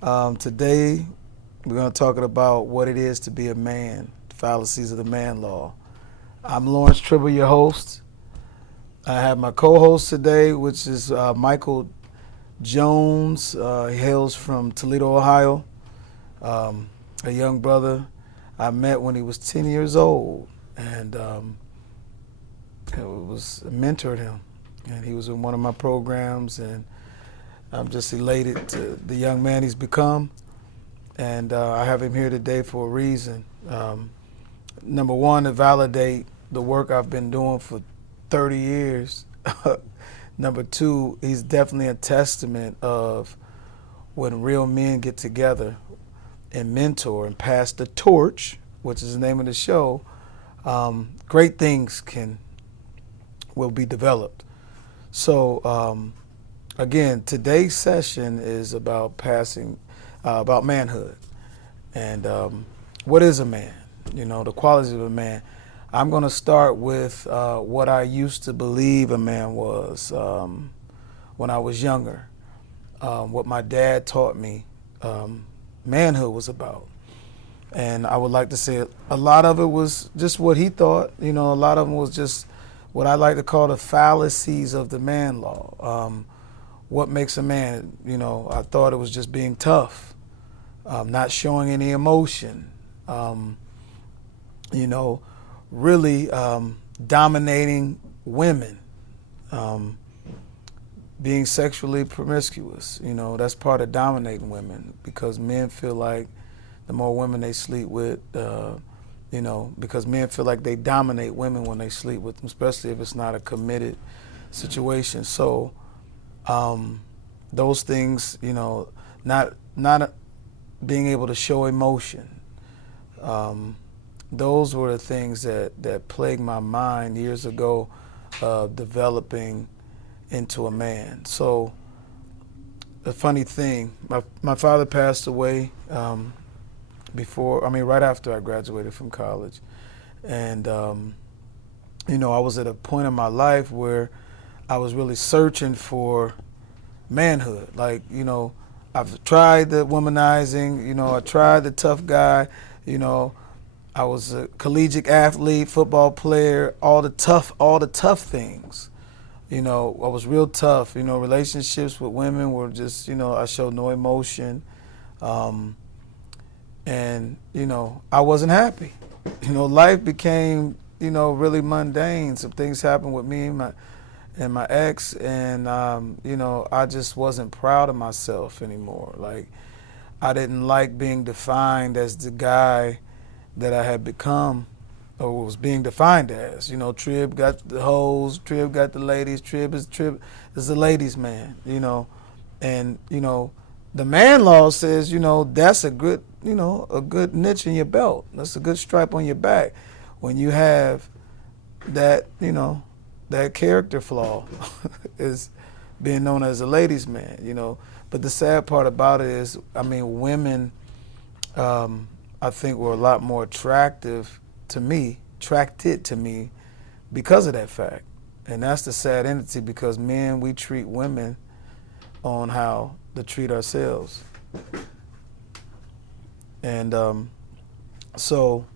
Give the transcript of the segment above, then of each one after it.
Today, we're going to talk about what it is to be a man, the fallacies of the man law. I'm Lawrence Tribble, your host. I have my co-host today, which is Michael Jones. He hails from Toledo, Ohio. A young brother I met when he was 10 years old, and it was mentored him. And he was in one of my programs, and I'm just elated to the young man he's become. And I have him here today for a reason. Number one, to validate the work I've been doing for 30 years. Number two, he's definitely a testament of when real men get together and mentor and pass the torch, which is the name of the show, great things will be developed. So again, today's session is about about manhood and what is a man, the qualities of a man. I'm going to start with what I used to believe a man was when I was younger, what my dad taught me manhood was about. And I would like to say a lot of it was just what he thought. A lot of them was just what I like to call the fallacies of the man law. What makes a man? I thought it was just being tough, not showing any emotion, really dominating women, being sexually promiscuous. That's part of dominating women, because men feel like the more women they sleep with, because men feel like they dominate women when they sleep with them, especially if it's not a committed situation. So those things, not being able to show emotion, those were the things that plagued my mind years ago, developing into a man. So the funny thing, my father passed away right after I graduated from college. And, I was at a point in my life where I was really searching for manhood. Like, I've tried the womanizing, I tried the tough guy, I was a collegiate athlete, football player, all the tough things. I was real tough. Relationships with women were just, I showed no emotion. And, I wasn't happy. Life became, really mundane. Some things happened with me and my ex, and, I just wasn't proud of myself anymore. Like, I didn't like being defined as the guy that I had become, or was being defined as. Trib got the hoes, Trib got the ladies, Trib is the ladies' man, and, the man law says, that's a good, a good niche in your belt. That's a good stripe on your back when you have that, that character flaw is being known as a ladies' man, But the sad part about it is, women, I think, were a lot more attracted to me because of that fact. And that's the sad entity, because men, we treat women on how to treat ourselves. And so,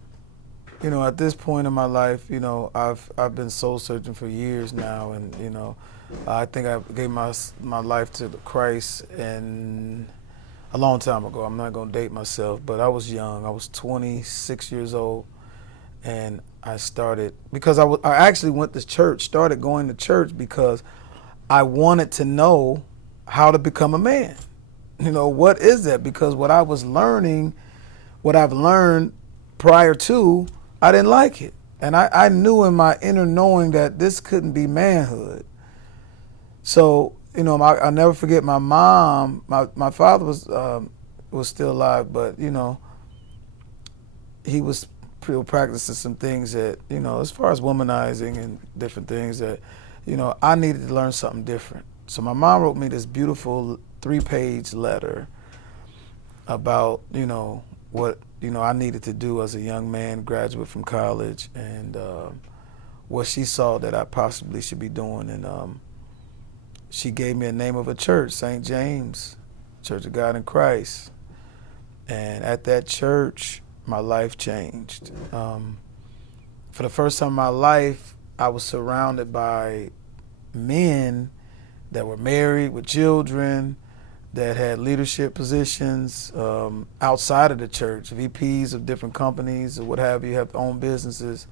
at this point in my life, I've been soul searching for years now, and I think I gave my life to Christ and a long time ago. I'm not going to date myself, but I was young. I was 26 years old, and I started because I actually went to church. Started going to church because I wanted to know how to become a man. What is that? Because what I've learned prior to, I didn't like it. And I knew in my inner knowing that this couldn't be manhood. So, I'll never forget my mom. My father was still alive, but, he was practicing some things that, as far as womanizing and different things that, I needed to learn something different. So my mom wrote me this beautiful 3-page letter about, what, I needed to do as a young man, graduate from college, and what she saw that I possibly should be doing. And she gave me a name of a church, St. James, Church of God in Christ. And at that church, my life changed. For the first time in my life, I was surrounded by men that were married with children, that had leadership positions outside of the church, VPs of different companies or what have you, have owned businesses.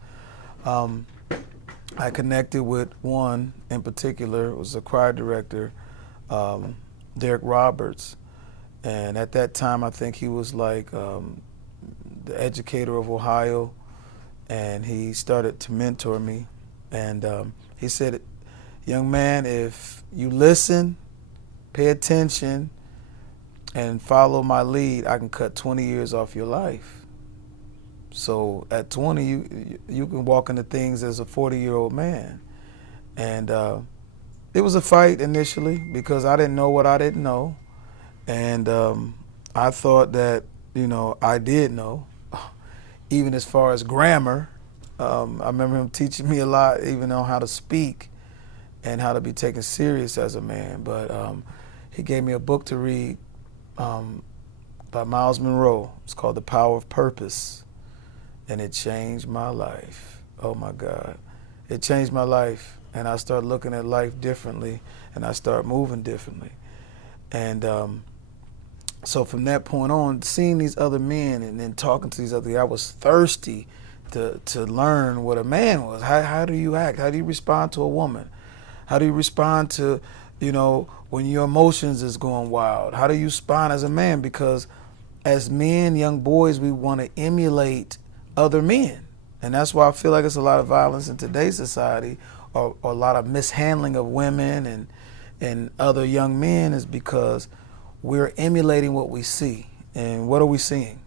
I connected with one in particular. It was a choir director, Derek Roberts. And at that time, I think he was like the educator of Ohio. And he started to mentor me. And he said, young man, if you listen, pay attention, and follow my lead, I can cut 20 years off your life. So at 20, you can walk into things as a 40-year-old man. And it was a fight initially because I didn't know what I didn't know. And I thought that, I did know, even as far as grammar. I remember him teaching me a lot, even on how to speak and how to be taken serious as a man. But he gave me a book to read by Miles Monroe. It's called The Power of Purpose. And it changed my life. Oh my God. It changed my life. And I started looking at life differently, and I started moving differently. And so from that point on, seeing these other men and then talking to these other guys, I was thirsty to learn what a man was. How do you act? How do you respond to a woman? How do you respond to, when your emotions is going wild? How do you respond as a man? Because as men, young boys, we want to emulate other men. And that's why I feel like it's a lot of violence in today's society, or a lot of mishandling of women and other young men, is because we're emulating what we see. And what are we seeing?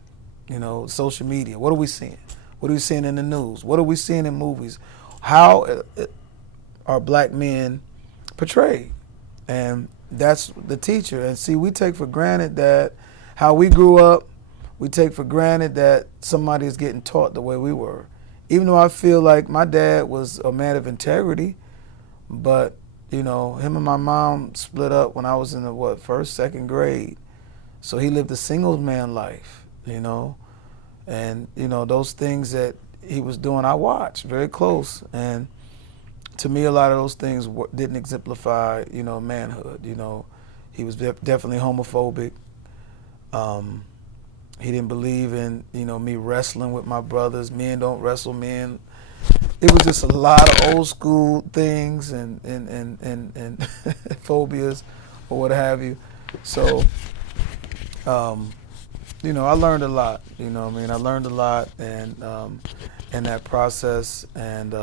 Social media. What are we seeing? What are we seeing in the news? What are we seeing in movies? How are black men portrayed? And that's the teacher. And see, we take for granted that how we grew up, we take for granted that somebody is getting taught the way we were. Even though I feel like my dad was a man of integrity, but, him and my mom split up when I was in the, first, second grade. So he lived a single man life, and, those things that he was doing, I watched very close. And to me, a lot of those things didn't exemplify, manhood. He was definitely homophobic. He didn't believe in, me wrestling with my brothers. Men don't wrestle men. It was just a lot of old school things and phobias or what have you. So, I learned a lot. I learned a lot, and in that process, and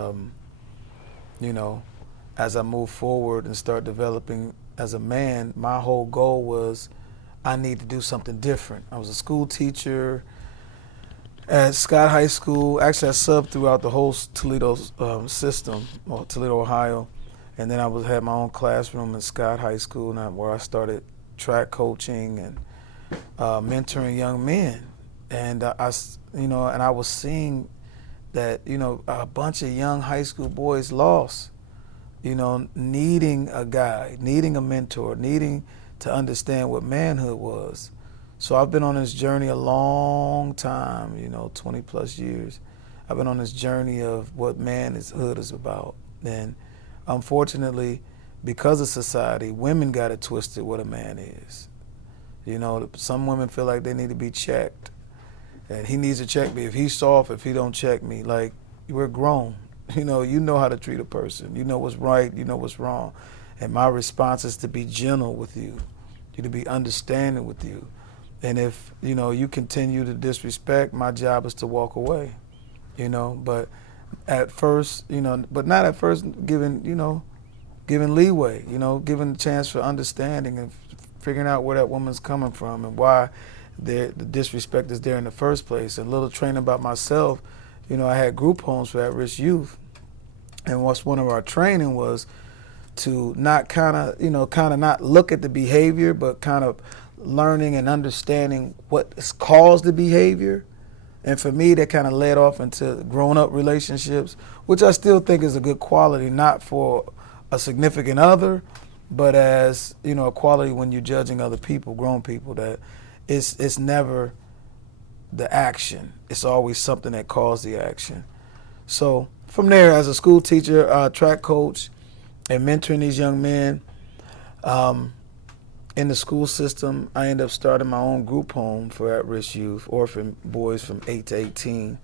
as I move forward and start developing as a man, my whole goal was I need to do something different. I was a school teacher at Scott High School. Actually, I subbed throughout the whole Toledo system, or Toledo, Ohio. And then I had my own classroom at Scott High School, where I started track coaching and mentoring young men. And I was seeing that, a bunch of young high school boys lost, needing a guide, needing a mentor, needing to understand what manhood was. So I've been on this journey a long time, 20 plus years. I've been on this journey of what manhood is about. And unfortunately, because of society, women got it twisted what a man is. Some women feel like they need to be checked. And he needs to check me. If he's soft, if he don't check me, like, we're grown. You know how to treat a person. You know what's right, you know what's wrong. And my response is to be gentle with you, to be understanding with you. And if, you continue to disrespect, my job is to walk away, But at first, but not at first giving leeway, giving a chance for understanding and figuring out where that woman's coming from and why the disrespect is there in the first place. A little training about myself, I had group homes for at-risk youth. And one of our training was to not kind of not look at the behavior, but kind of learning and understanding what has caused the behavior. And for me, that kind of led off into grown-up relationships, which I still think is a good quality, not for a significant other, but as, a quality when you're judging other people, grown people, that it's never the action. It's always something that caused the action. So from there, as a school teacher, track coach, and mentoring these young men in the school system, I ended up starting my own group home for at-risk youth, orphan boys from 8 to 18,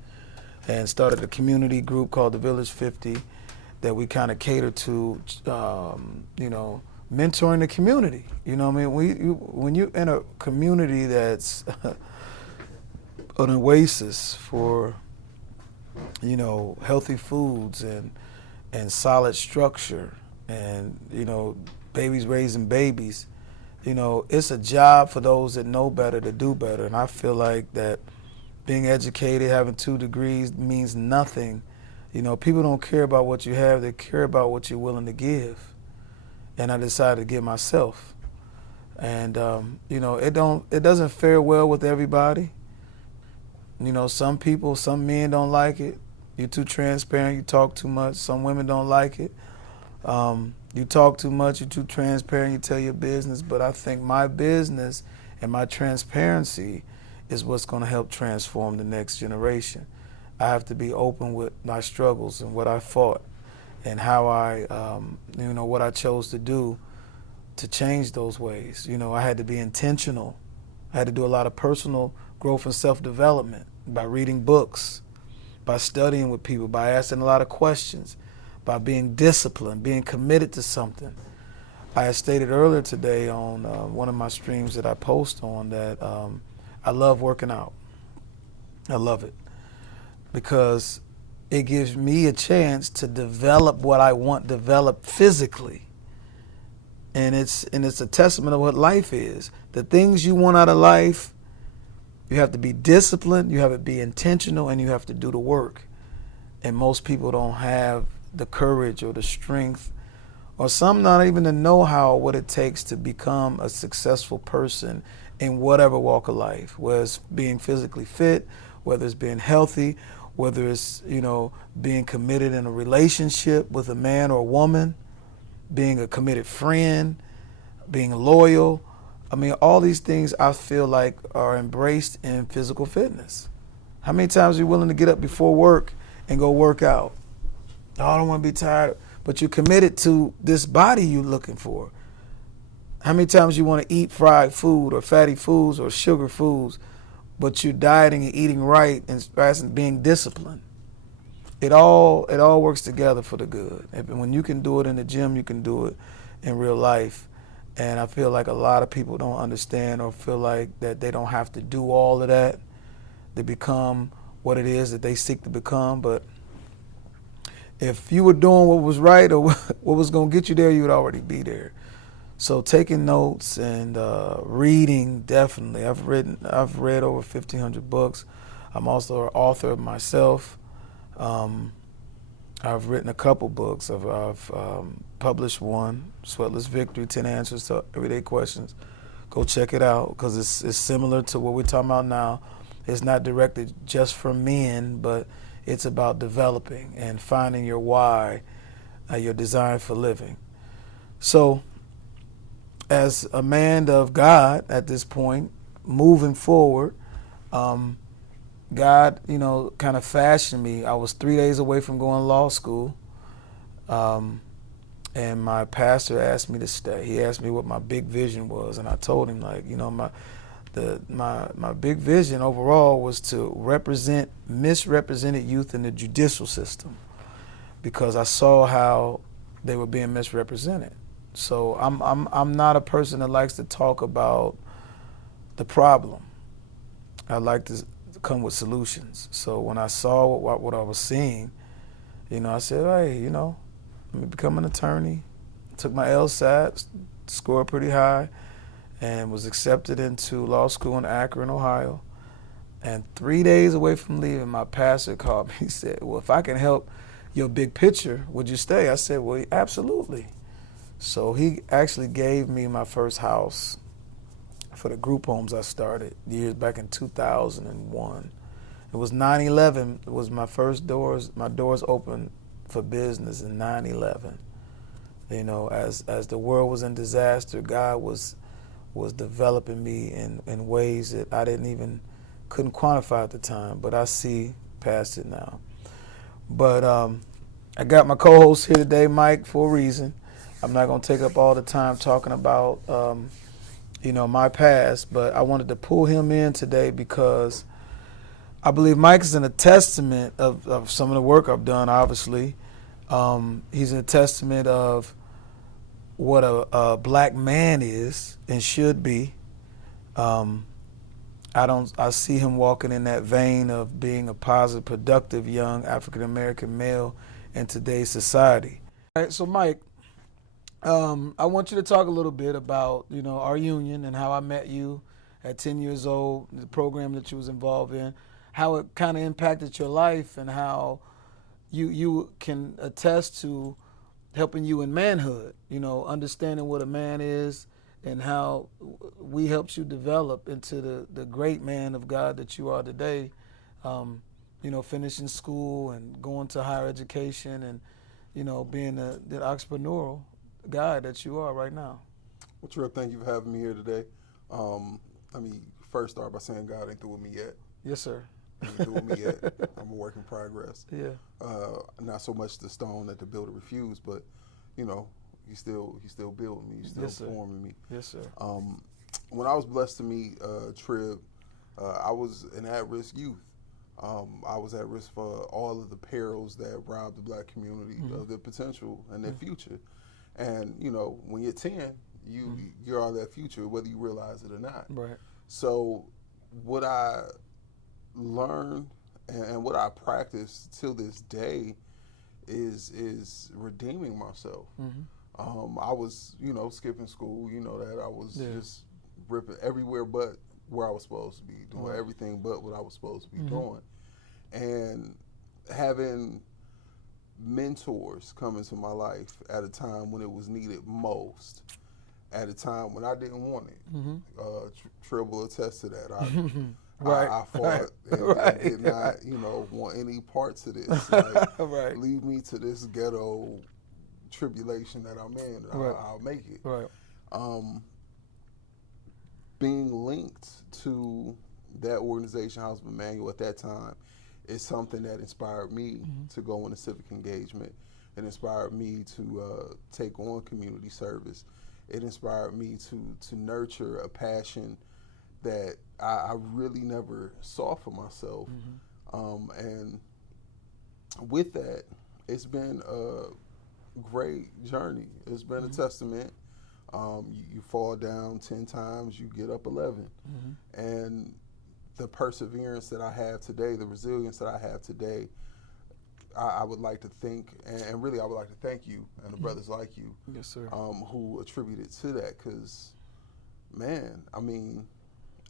and started a community group called the Village 50 that we kind of cater to, mentoring the community. You know what I mean? When you're in a community that's an oasis for, healthy foods and solid structure and, babies raising babies, it's a job for those that know better to do better. And I feel like that being educated, having 2 degrees means nothing. People don't care about what you have, they care about what you're willing to give. And I decided to give myself. And, it doesn't fare well with everybody. Some men don't like it. You're too transparent, you talk too much. Some women don't like it. You talk too much, you're too transparent, you tell your business. But I think my business and my transparency is what's going to help transform the next generation. I have to be open with my struggles and what I fought and how I, what I chose to do to change those ways. I had to be intentional. I had to do a lot of personal growth and self-development by reading books, by studying with people, by asking a lot of questions, by being disciplined, being committed to something. I had stated earlier today on one of my streams that I post on that I love working out. I love it because it gives me a chance to develop what I want developed physically. And it's a testament of what life is. The things you want out of life, you have to be disciplined, you have to be intentional, and you have to do the work. And most people don't have the courage or the strength, or some not even the know-how, what it takes to become a successful person in whatever walk of life, whether it's being physically fit, whether it's being healthy, whether it's, being committed in a relationship with a man or a woman, being a committed friend, being loyal. I mean, all these things I feel like are embraced in physical fitness. How many times are you willing to get up before work and go work out? Oh, I don't want to be tired, but you're committed to this body you're looking for. How many times you want to eat fried food or fatty foods or sugar foods, but you're dieting and eating right and being disciplined? It all works together for the good. And when you can do it in the gym, you can do it in real life. And I feel like a lot of people don't understand or feel like that they don't have to do all of that to become what it is that they seek to become. But if you were doing what was right or what was going to get you there, you would already be there. So taking notes and reading, definitely. I've read over 1,500 books. I'm also an author myself. I've written a couple books. I've published one, Sweatless Victory, 10 Answers to Everyday Questions. Go check it out because it's similar to what we're talking about now. It's not directed just for men, but it's about developing and finding your why, your design for living. So as a man of God at this point, moving forward, God, kind of fashioned me. I was 3 days away from going to law school, and my pastor asked me to stay. He asked me what my big vision was, and I told him, my big vision overall was to represent misrepresented youth in the judicial system, because I saw how they were being misrepresented. So I'm not a person that likes to talk about the problem. I like to come with solutions. So when I saw what I was seeing, I said, hey, let me become an attorney. Took my LSAT, scored pretty high, and was accepted into law school in Akron, Ohio. And 3 days away from leaving, my pastor called me. He said, well, if I can help your big picture, would you stay? I said, well, absolutely. So he actually gave me my first house for the group homes I started years back in 2001. It was 9/11. It was my first doors. My doors opened for business in 9/11. As the world was in disaster, God was developing me in ways that I didn't even couldn't quantify at the time, but I see past it now. But I got my co-host here today, Mike, for a reason. I'm not going to take up all the time talking about, my past, but I wanted to pull him in today because I believe Mike is in a testament of some of the work I've done, obviously. He's a testament of what a black man is and should be. I see him walking in that vein of being a positive, productive young African American male in today's society. All right, so Mike, I want you to talk a little bit about our union and how I met you at 10 years old, the program that you was involved in, how it kind of impacted your life, and how you can attest to helping you in manhood. Understanding what a man is and how we helped you develop into the great man of God that you are today. Finishing school and going to higher education and being the entrepreneurial guy that you are right now. Well, Trip, thank you for having me here today. First start by saying God ain't through with me yet. Yes, sir. He ain't through with me yet. I'm a work in progress. Yeah. Not so much the stone that the builder refused, but he's still building me. He's still forming me. Yes, sir. When I was blessed to meet Trib, I was an at-risk youth. I was at risk for all of the perils that robbed the black community of their potential and their future. And when you're 10, you're all that future, whether you realize it or not. Right. So what I learned and what I practice till this day is redeeming myself. I was skipping school. That I was just ripping everywhere but where I was supposed to be, doing everything but what I was supposed to be doing, and having mentors come into my life at a time when it was needed most, at a time when I didn't want it. Trib will attest to that. I fought and did not, want any parts of this. Like, leave me to this ghetto tribulation that I'm in. I'll make it. Right. Being linked to that organization, House of Emmanuel, at that time, is something that inspired me to go into civic engagement. It inspired me to take on community service. It inspired me to nurture a passion that I really never saw for myself. And with that, it's been a great journey. It's been a testament. You fall down 10 times, you get up 11. And the perseverance that I have today, the resilience that I have today, I would like to think, and really I would like to thank you and the brothers like you, yes, sir, who attributed to that. Because, man,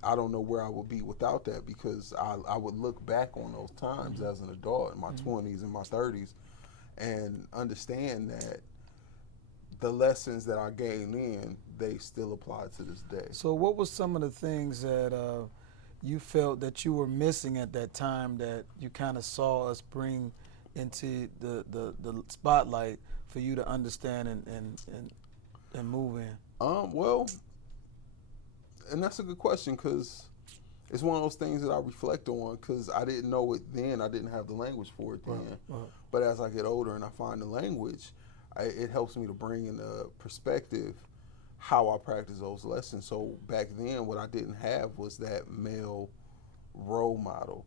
I don't know where I would be without that, because I would look back on those times as an adult in my 20s and my 30s and understand that the lessons that I gained then, they still apply to this day. So what was some of the things that you felt that you were missing at that time that you kind of saw us bring into the spotlight for you to understand and move in? Well, and that's a good question, because it's one of those things that I reflect on, because I didn't know it then. I didn't have the language for it then. But as I get older and I find the language, it helps me to bring in a perspective how I practice those lessons. So back then, what I didn't have was that male role model.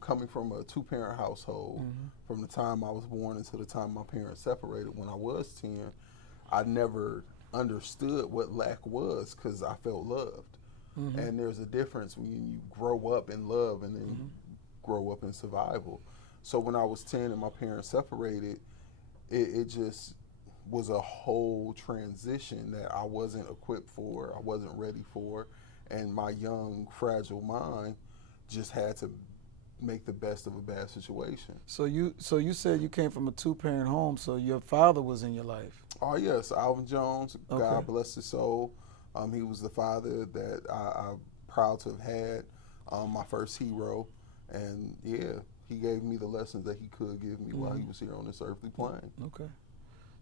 Coming from a two-parent household, from the time I was born until the time my parents separated when I was 10, I never understood what lack was, because I felt loved. And there's a difference when you grow up in love and then you grow up in survival. So when I was 10 and my parents separated, it just was a whole transition that I wasn't equipped for, I wasn't ready for, and my young, fragile mind just had to make the best of a bad situation. So you said you came from a two-parent home, so your father was in your life. Oh yes, Alvin Jones, God bless his soul. He was the father that I'm proud to have had, my first hero, and yeah, he gave me the lessons that he could give me while he was here on this earthly plane. Okay.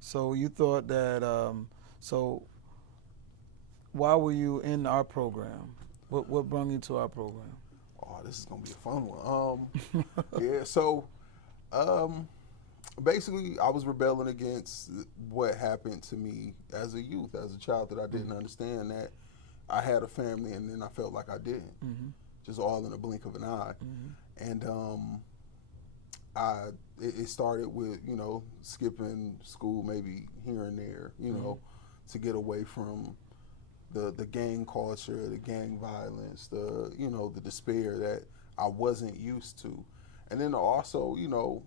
So you thought that, so why were you in our program? What brought you to our program? Oh, this is gonna be a fun one. Yeah. So, basically, I was rebelling against what happened to me as a youth, as a child, that I didn't understand that I had a family, and then I felt like I didn't, just all in a blink of an eye. And it started with, you know, skipping school maybe here and there, you know, to get away from the gang culture, the gang violence, you know, the despair that I wasn't used to. And then also, you know,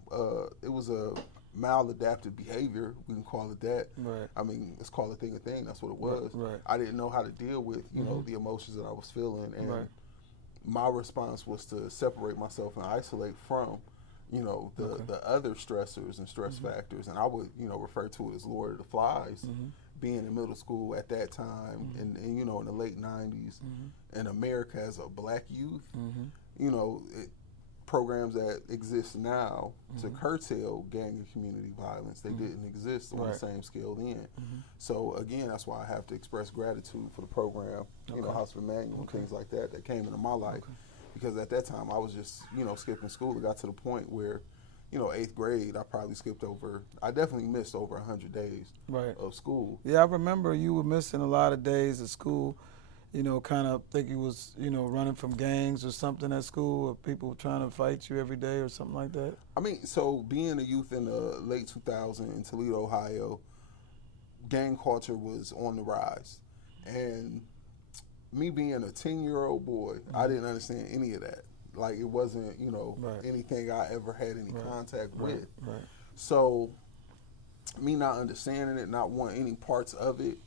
it was a maladaptive behavior, we can call it that. Right. I mean, let's call it thing a thing, that's what it was. Right. I didn't know how to deal with, you know, the emotions that I was feeling. And my response was to separate myself and isolate from, you know, the other stressors and stress factors. And I would, you know, refer to it as Lord of the Flies. Being in middle school at that time, and you know, in the late 90s, in America as a black youth, you know, programs that exist now to curtail gang and community violence, they didn't exist on the same scale then. So again, that's why I have to express gratitude for the program, you know, House of Emmanuel and things like that came into my life. Because at that time I was just, you know, skipping school. It got to the point where, you know, 8th grade, I probably I definitely missed over 100 days of school. Yeah, I remember you were missing a lot of days of school, you know, kind of think you was, you know, running from gangs or something at school, or people trying to fight you every day or something like that. I mean, so being a youth in the late 2000s in Toledo, Ohio, gang culture was on the rise. And me being a 10-year-old boy, I didn't understand any of that. Like, it wasn't, you know, anything I ever had any contact with. So, me not understanding it, not wanting any parts of it,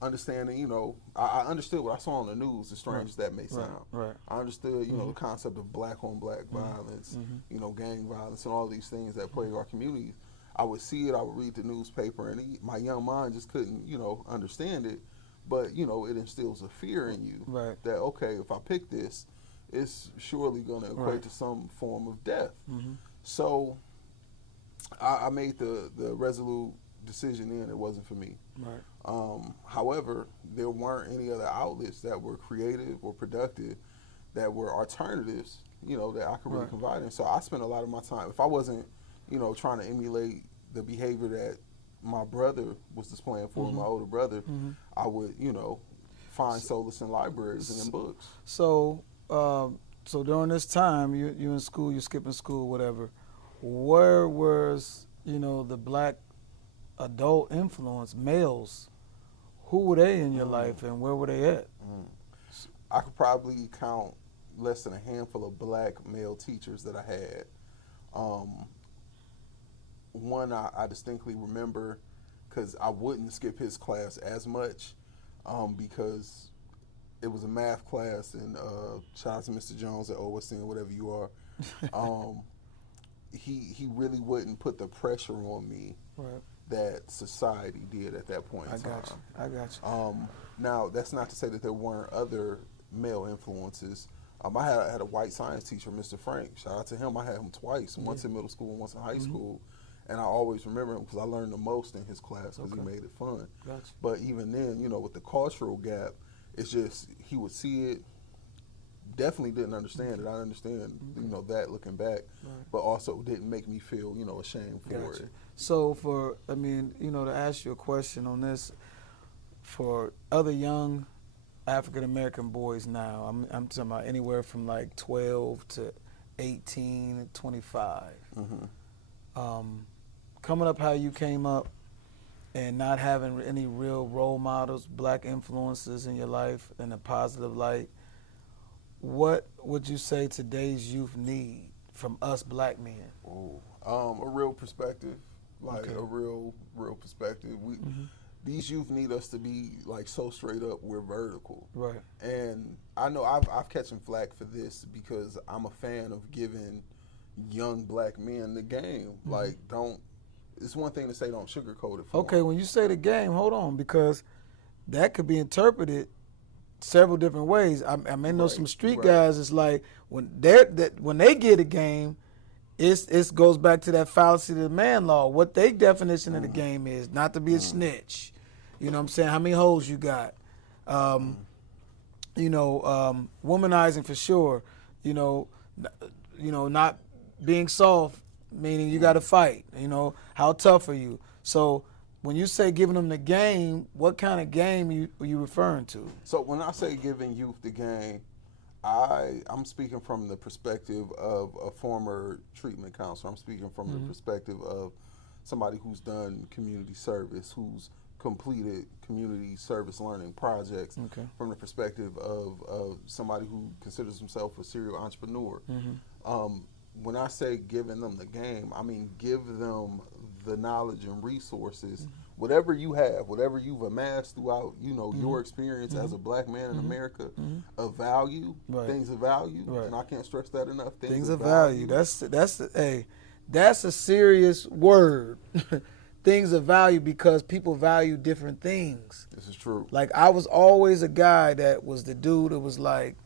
understanding, you know, I understood what I saw on the news, as strange as that may sound. I understood, you know, the concept of black-on-black violence, you know, gang violence, and all these things that plague our communities. I would see it, I would read the newspaper, and my young mind just couldn't, you know, understand it. But, you know, it instills a fear in you that, okay, if I pick this, it's surely going to equate to some form of death. So I made the resolute decision then it wasn't for me. However, there weren't any other outlets that were creative or productive that were alternatives, you know, that I could really confide in. So I spent a lot of my time, if I wasn't, you know, trying to emulate the behavior that my brother was displaying for my older brother, I would, you know, find solace in libraries and in books. So, so during this time, you in school, you skipping school, whatever. Where was, you know, the black adult influence, males? Who were they in your life, and where were they at? I could probably count less than a handful of black male teachers that I had. One I distinctly remember, because I wouldn't skip his class as much, because it was a math class, and shout out to Mr. Jones at OSN, whatever you are. He really wouldn't put the pressure on me that society did at that point in time. I got you. Now, that's not to say that there weren't other male influences. I had a white science teacher, Mr. Frank. Shout out to him. I had him twice, once in middle school and once in high school. And I always remember him because I learned the most in his class because he made it fun. Gotcha. But even then, you know, with the cultural gap, it's just he would see it, definitely didn't understand it. I understand, you know, that looking back, but also didn't make me feel, you know, ashamed for it. So I mean, you know, to ask you a question on this, for other young African-American boys now, I'm talking about anywhere from like 12 to 18, 25. Coming up how you came up and not having any real role models, black influences in your life in a positive light, what would you say today's youth need from us black men? A real perspective, like a real perspective. These youth need us to be like so straight up, we're vertical. And I know I've catching flack for this because I'm a fan of giving young black men the game. Like, it's one thing to say don't sugarcoat it for them. When you say the game, hold on, because that could be interpreted several different ways. I know some street guys. It's like when they get a game, it goes back to that fallacy of the man law. What their definition of the game is not to be a snitch. You know what I'm saying? How many hoes you got? womanizing for sure. You know, not being soft, meaning you got to fight. How tough are you? So when you say giving them the game, what kind of game are you referring to? So when I say giving youth the game, I'm speaking from the perspective of a former treatment counselor. I'm speaking from the perspective of somebody who's done community service, who's completed community service learning projects, Okay. from the perspective of somebody who considers himself a serial entrepreneur. When I say giving them the game, I mean give them the knowledge and resources, whatever you have, whatever you've amassed throughout, your experience as a black man in America, of value, Right. things of value, Right. and I can't stress that enough. Things of value. That's a serious word. Things of value, because people value different things. This is true. Like, I was always a guy that was the dude that was like,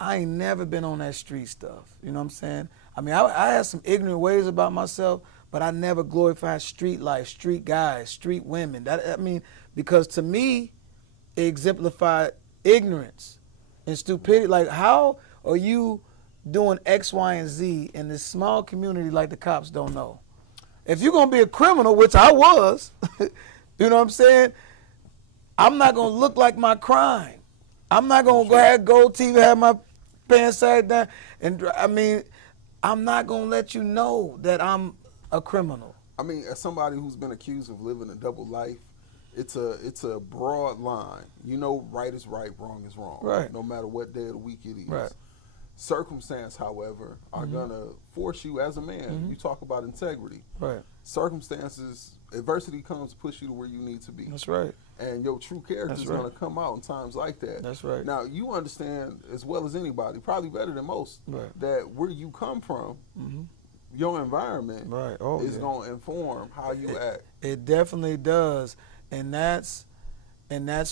I ain't never been on that street stuff. You know what I'm saying? I mean, I had some ignorant ways about myself, but I never glorified street life, street guys, street women. Because to me, it exemplified ignorance and stupidity. Like, how are you doing X, Y, and Z in this small community like the cops don't know? If you're going to be a criminal, which I was, you know what I'm saying? I'm not going to look like my crime. I'm not going to go have gold teeth, have my pants side down. I'm not going to let you know that I'm a criminal. I mean, as somebody who's been accused of living a double life, it's a broad line. Right is right, wrong is wrong. Right. No matter what day of the week it is. Right. Circumstance, however, are gonna force you as a man. You talk about integrity. Right. Circumstances, adversity comes to push you to where you need to be. That's right. And your true character is right. gonna come out in times like that. That's right. Now you understand as well as anybody, probably better than most, Right. that where you come from, your environment Right. is gonna inform how you act. It definitely does, and that's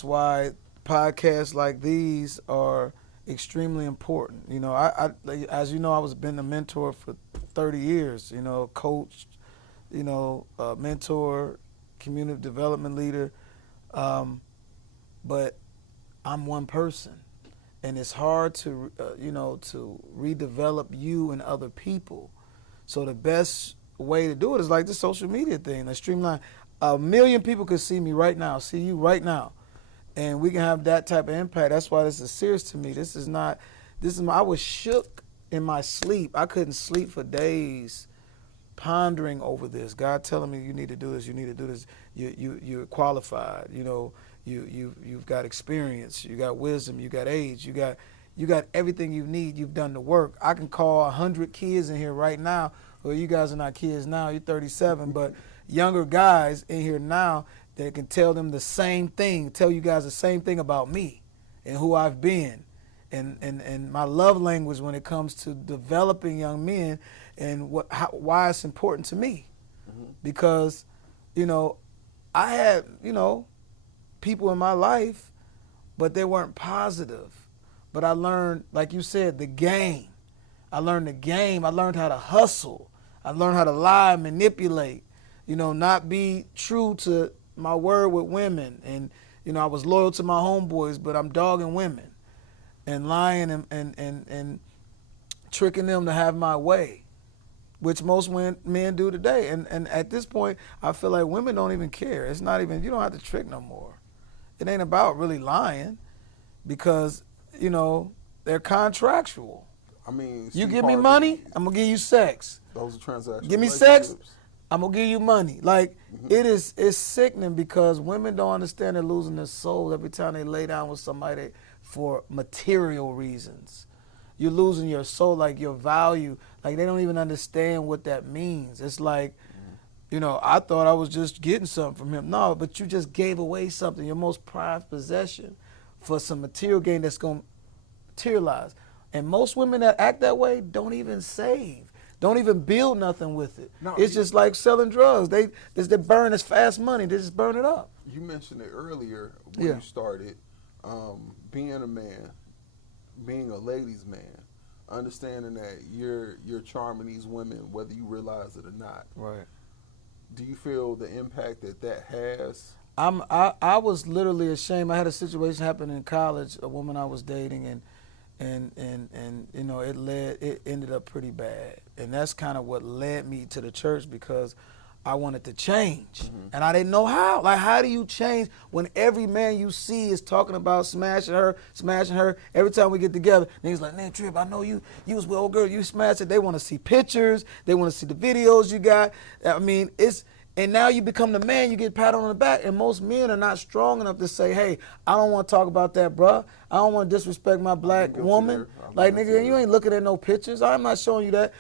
why podcasts like these are extremely important. I as you know, I was been a mentor for 30 years. Coach, mentor, community development leader, but I'm one person, and it's hard to to redevelop you and other people. So the best way to do it is like the social media thing, the streamline. 1 million people could see me right now, see you right now, and we can have that type of impact. That's why this is serious to me. I was shook in my sleep. I couldn't sleep for days, pondering over this. God telling me, you need to do this. You need to do this. You're qualified. You've got experience. You got wisdom. You got age. You got everything you need. You've done the work. I can call 100 kids in here right now. Well, you guys are not kids now. You're 37, but younger guys in here now that can tell them the same thing, tell you guys the same thing about me and who I've been, and my love language when it comes to developing young men, and why it's important to me. Because, I had, people in my life, but they weren't positive. But I learned, like you said, the game. I learned the game. I learned how to hustle. I learned how to lie, manipulate, not be true to my word with women. And, I was loyal to my homeboys, but I'm dogging women and lying and tricking them to have my way, which most men do today. And at this point, I feel like women don't even care. It's not even, you don't have to trick no more. It ain't about really lying, because, they're contractual. I mean, you give me money, I'm going to give you sex. Those are transactions. Give me sex, I'm going to give you money. Like, it's sickening, because women don't understand they're losing their souls every time they lay down with somebody for material reasons. You're losing your soul, like your value. Like, they don't even understand what that means. It's like, I thought I was just getting something from him. No, but you just gave away something, your most prized possession, for some material gain that's going to materialize. And most women that act that way don't even save, don't even build nothing with it. No, it's just like selling drugs. They burn as fast money. They just burn it up. You mentioned it earlier when you started, being a man, being a ladies' man, understanding that you're charming these women whether you realize it or not. Right. Do you feel the impact that has I was literally ashamed. I had a situation happen in college, a woman I was dating, and you know, it ended up pretty bad. And that's kind of what led me to the church, because I wanted to change. And I didn't know how. Like, how do you change when every man you see is talking about smashing her? Every time we get together, niggas like, man, Trip, I know you was with old girl, you smashed it. They want to see pictures. They want to see the videos you got. I mean, and now you become the man, you get patted on the back, and most men are not strong enough to say, hey, I don't want to talk about that, bruh. I don't want to disrespect my black woman. Like, nigga, you ain't looking at no pictures. I'm not showing you that.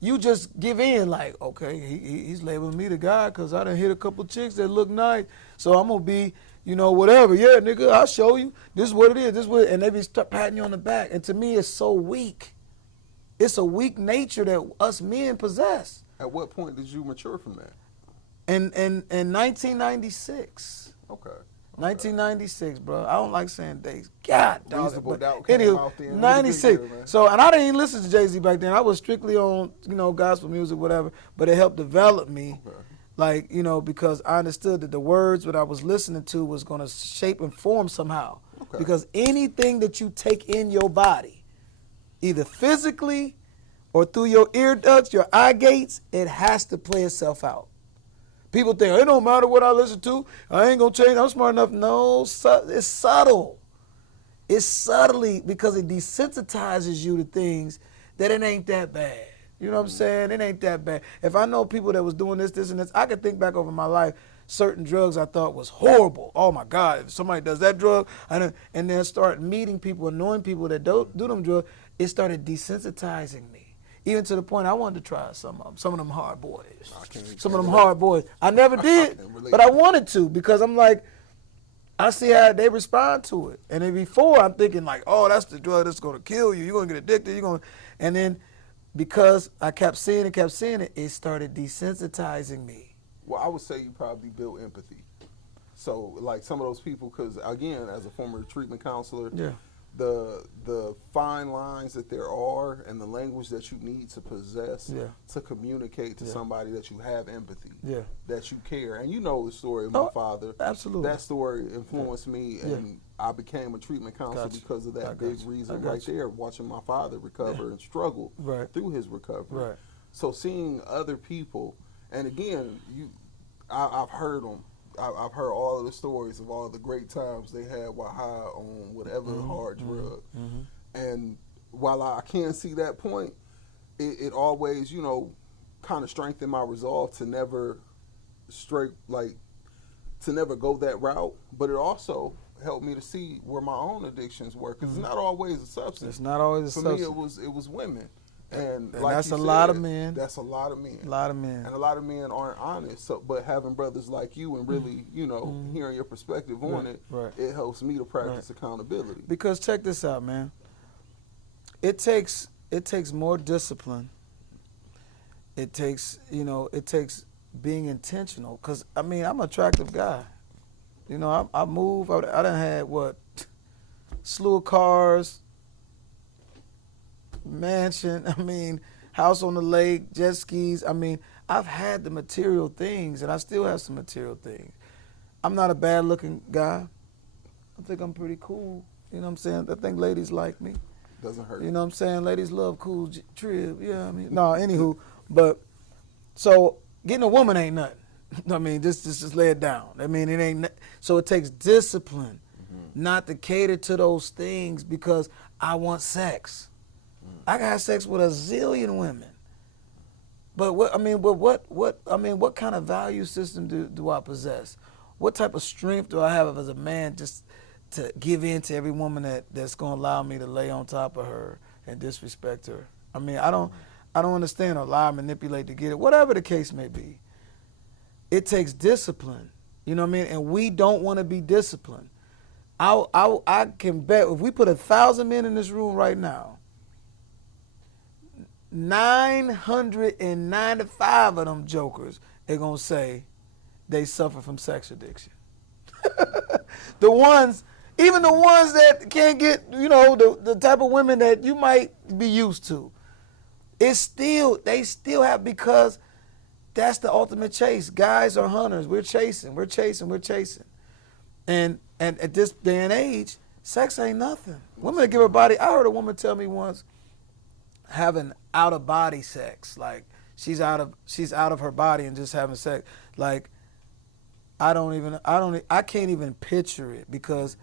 You just give in, like, okay, he's labeling me the guy because I done hit a couple chicks that look nice, so I'm going to be, you know, whatever. Yeah, nigga, I'll show you. This is what it is. This is what, and they be patting you on the back. And to me, it's so weak. It's a weak nature that us men possess. At what point did you mature from that? In 1996. Okay. 1996, bro. I don't like saying dates. God, dog. Reasonable Doubt came out then. 96. Year, so, and I didn't even listen to Jay-Z back then. I was strictly on, you know, gospel music, whatever. But it helped develop me, like, you know, because I understood that the words that I was listening to was going to shape and form somehow. Okay. Because anything that you take in your body, either physically or through your ear ducts, your eye gates, it has to play itself out. People think, it don't matter what I listen to. I ain't going to change. I'm smart enough. No, it's subtle. It's subtly, because it desensitizes you to things that it ain't that bad. You know what I'm saying? It ain't that bad. If I know people that was doing this, and this, I could think back over my life, certain drugs I thought was horrible. Oh, my God, if somebody does that drug, and then start meeting people, knowing people that do them drugs, it started desensitizing me. Even to the point I wanted to try some of them hard boys. Some of them hard boys. I never did, but I wanted to, because I'm like, I see how they respond to it. And then before, I'm thinking like, oh, that's the drug that's going to kill you. You're going to get addicted. And then because I kept seeing it, it started desensitizing me. Well, I would say you probably built empathy. So, like some of those people, because again, as a former treatment counselor, yeah, the fine lines that there are and the language that you need to possess to communicate to somebody that you have empathy, that you care. And you know the story of my father. Absolutely. That story influenced me, and I became a treatment counselor because of that big reason right there, watching my father recover and struggle through his recovery. So seeing other people, and again, I've heard them. I've heard all of the stories of all the great times they had while high on whatever hard drug. And while I can see that point, it always, you know, kind of strengthened my resolve to never go that route. But it also helped me to see where my own addictions were, because it's not always a substance. It's not always a substance. For me, it was women. And like that's a lot of men. That's a lot of men. A lot of men. And a lot of men aren't honest. So, but having brothers like you and really, you know, hearing your perspective on it, it helps me to practice accountability. Because check this out, man. It takes more discipline. It takes being intentional. Because, I mean, I'm an attractive guy. You know, I move. I done had, slew of cars, mansion, I mean, house on the lake, jet skis. I mean, I've had the material things, and I still have some material things. I'm not a bad-looking guy. I think I'm pretty cool. You know what I'm saying? I think ladies like me. Doesn't hurt. You know what I'm saying? Ladies love cool Trib. Yeah, I mean, no, anywho. But, so, getting a woman ain't nothing. I mean, just lay it down. I mean, it ain't. So it takes discipline not to cater to those things because I want sex. I got sex with a zillion women. But what kind of value system do I possess? What type of strength do I have as a man just to give in to every woman that's going to allow me to lay on top of her and disrespect her? I mean, I don't understand, or lie, manipulate to get it, whatever the case may be. It takes discipline. You know what I mean? And we don't want to be disciplined. I can bet if we put 1,000 men in this room right now, 995 of them jokers are going to say they suffer from sex addiction. Even the ones that can't get, you know, the type of women that you might be used to, they still have, because that's the ultimate chase. Guys are hunters. We're chasing. And at this day and age, sex ain't nothing. Women give her body. I heard a woman tell me once, having out of body sex, like she's out of her body and just having sex. Like I can't even picture it, because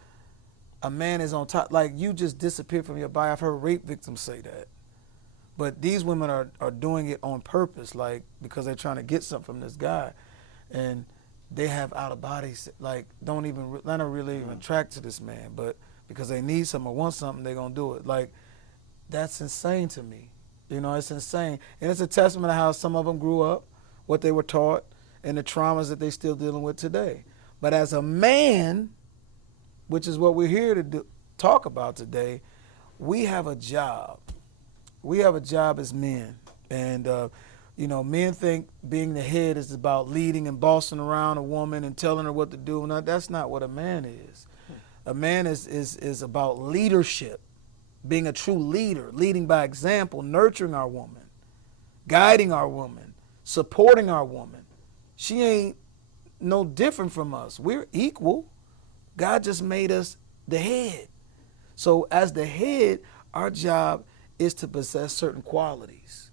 a man is on top. Like, you just disappear from your body. I've heard rape victims say that. But these women are doing it on purpose, like, because they're trying to get something from this guy. And they have out of bodies, like, they're not really even attracted to this man, but because they need something or want something, they're going to do it. Like, that's insane to me. You know, it's insane. And it's a testament to how some of them grew up, what they were taught, and the traumas that they're still dealing with today. But as a man, which is what we're here to talk about today, we have a job. We have a job as men. And, you know, men think being the head is about leading and bossing around a woman and telling her what to do. No, that's not what a man is. A man is about leadership, being a true leader, leading by example, nurturing our woman, guiding our woman, supporting our woman. She ain't no different from us. We're equal. God just made us the head. So as the head, our job is to possess certain qualities.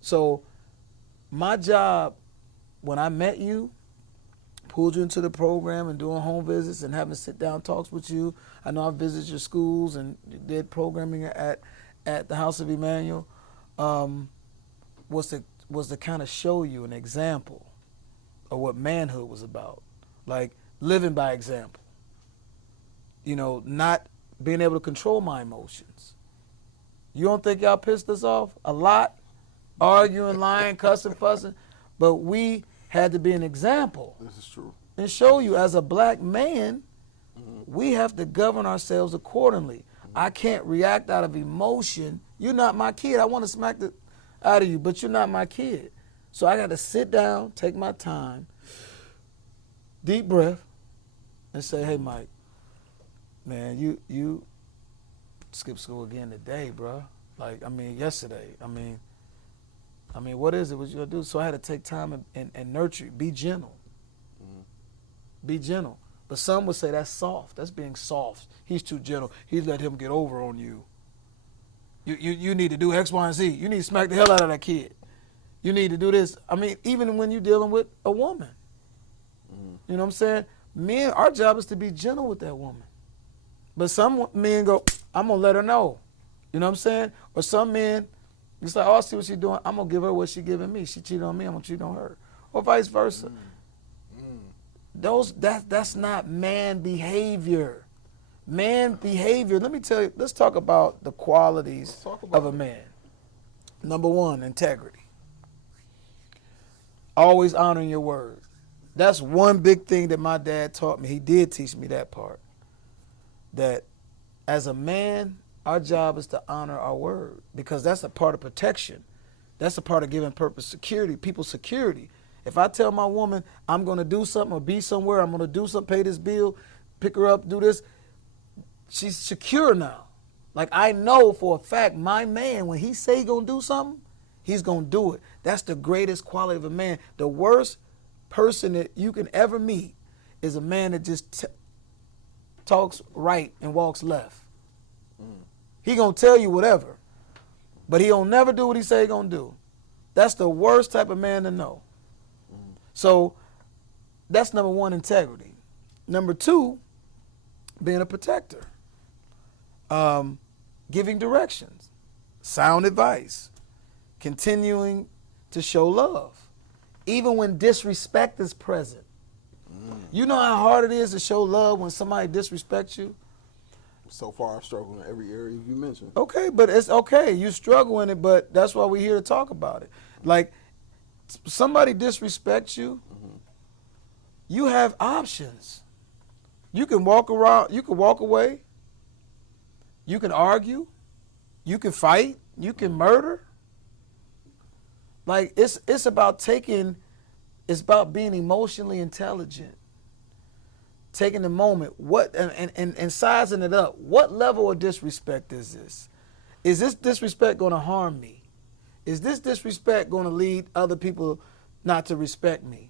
So my job, when I met you, pulled you into the program and doing home visits and having sit-down talks with you. I know I visited your schools and did programming at the House of Emmanuel, was to kind of show you an example of what manhood was about, like living by example. You know, not being able to control my emotions. You don't think y'all pissed us off a lot? Arguing, lying, cussing, fussing. But we had to be an example. This is true. And show you, as a black man, we have to govern ourselves accordingly. I can't react out of emotion. You're not my kid. I want to smack the out of you, but you're not my kid. So I got to sit down, take my time, deep breath, and say, hey, Mike, man, you skipped school again today, bro. Like, I mean, yesterday. I mean, what is it? What you gonna do? So I had to take time and nurture you. Be gentle. Be gentle. But some would say that's soft. That's being soft. He's too gentle. He's let him get over on you. You need to do X, Y, and Z. You need to smack the hell out of that kid. You need to do this. I mean, even when you're dealing with a woman. You know what I'm saying? Men, our job is to be gentle with that woman. But some men go, I'm going to let her know. You know what I'm saying? Or some men, it's like, oh, I see what she's doing. I'm going to give her what she's giving me. She cheated on me, I'm going to cheat on her. Or vice versa. That's not man behavior. Man behavior, let me tell you, let's talk about the qualities of a man. Number one, integrity. Always honoring your word. That's one big thing that my dad taught me. He did teach me that part. That as a man, our job is to honor our word, because that's a part of protection. That's a part of giving purpose security, people's security. If I tell my woman I'm going to do something or be somewhere, I'm going to do something, pay this bill, pick her up, do this, she's secure now. Like, I know for a fact my man, when he say he going to do something, he's going to do it. That's the greatest quality of a man. The worst person that you can ever meet is a man that just talks right and walks left. He going to tell you whatever, but he don't never do what he say he going to do. That's the worst type of man to know. So that's number one, integrity. Number two, being a protector. Giving directions, sound advice, continuing to show love, even when disrespect is present. You know how hard it is to show love when somebody disrespects you? So far, I've struggled in every area you mentioned. Okay, but it's okay. You struggle in it, but that's why we're here to talk about it. Like, somebody disrespects you, you have options. You can walk around, you can walk away, you can argue, you can fight, you can murder. Like, it's about it's about being emotionally intelligent. Taking the moment, and sizing it up. What level of disrespect is this? Is this disrespect going to harm me? Is this disrespect going to lead other people not to respect me?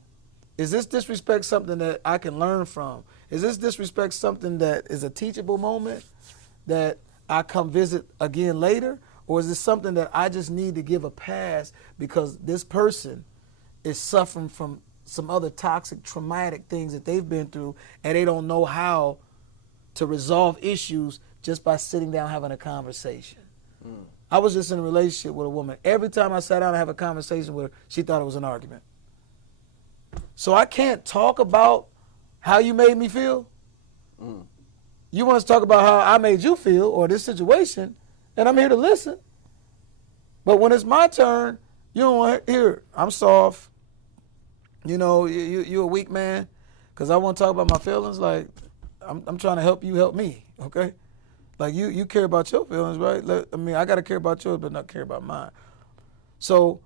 Is this disrespect something that I can learn from? Is this disrespect something that is a teachable moment that I come visit again later? Or is this something that I just need to give a pass because this person is suffering from some other toxic, traumatic things that they've been through and they don't know how to resolve issues just by sitting down having a conversation? I was just in a relationship with a woman. Every time I sat down and have a conversation with her, she thought it was an argument. So I can't talk about how you made me feel. You want to talk about how I made you feel or this situation, and I'm here to listen. But when it's my turn, you don't want to hear, I'm soft. You know, you're a weak man because I want to talk about my feelings. Like, I'm trying to help you help me, okay? Like, you care about your feelings, right? I mean, I got to care about yours, but not care about mine. So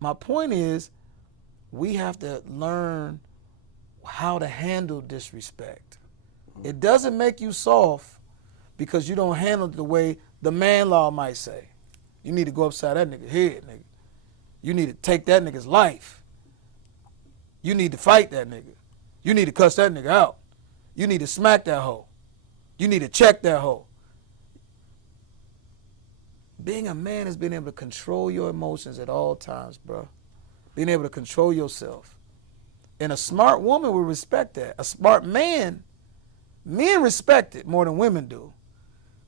my point is we have to learn how to handle disrespect. It doesn't make you soft because you don't handle it the way the man law might say. You need to go upside that nigga head, nigga. You need to take that nigga's life. You need to fight that nigga. You need to cuss that nigga out. You need to smack that hoe. You need to check that hoe. Being a man is being able to control your emotions at all times, bro. Being able to control yourself. And a smart woman will respect that. A smart man, men respect it more than women do.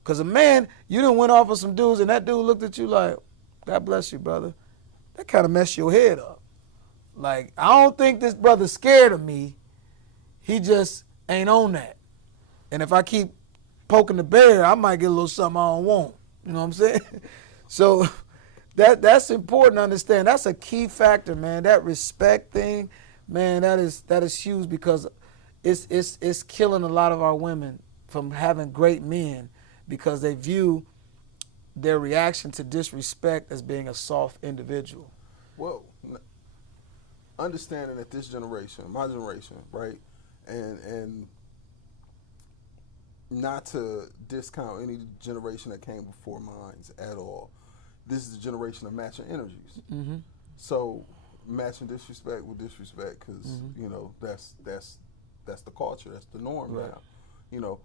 Because a man, you done went off with some dudes and that dude looked at you like, God bless you, brother. That kind of messed your head up. Like, I don't think this brother's scared of me. He just ain't on that. And if I keep poking the bear, I might get a little something I don't want. You know what I'm saying? So that's important to understand. That's a key factor, man. That respect thing, man, that is huge because it's killing a lot of our women from having great men because they view their reaction to disrespect as being a soft individual. Well, understanding that this generation, my generation, right, and not to discount any generation that came before mine at all. This is the generation of matching energies. Mm-hmm. So matching disrespect with disrespect, because you know that's the culture, that's the norm now. You know,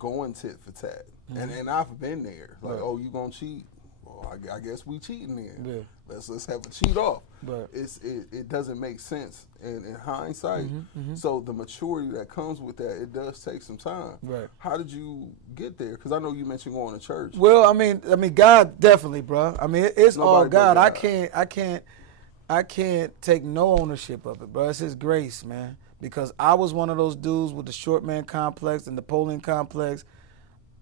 going tit for tat, and I've been there. Like, oh, you gonna cheat? Well, I guess we cheating then. Yeah. Let's have a cheat off. Right. It doesn't make sense in hindsight. So the maturity that comes with that, it does take some time. Right. How did you get there? Because I know you mentioned going to church. Well, I mean, God definitely, bro. I mean, it's all Nobody God. but I can't take no ownership of it, bro. It's His grace, man. Because I was one of those dudes with the short man complex and Napoleon complex.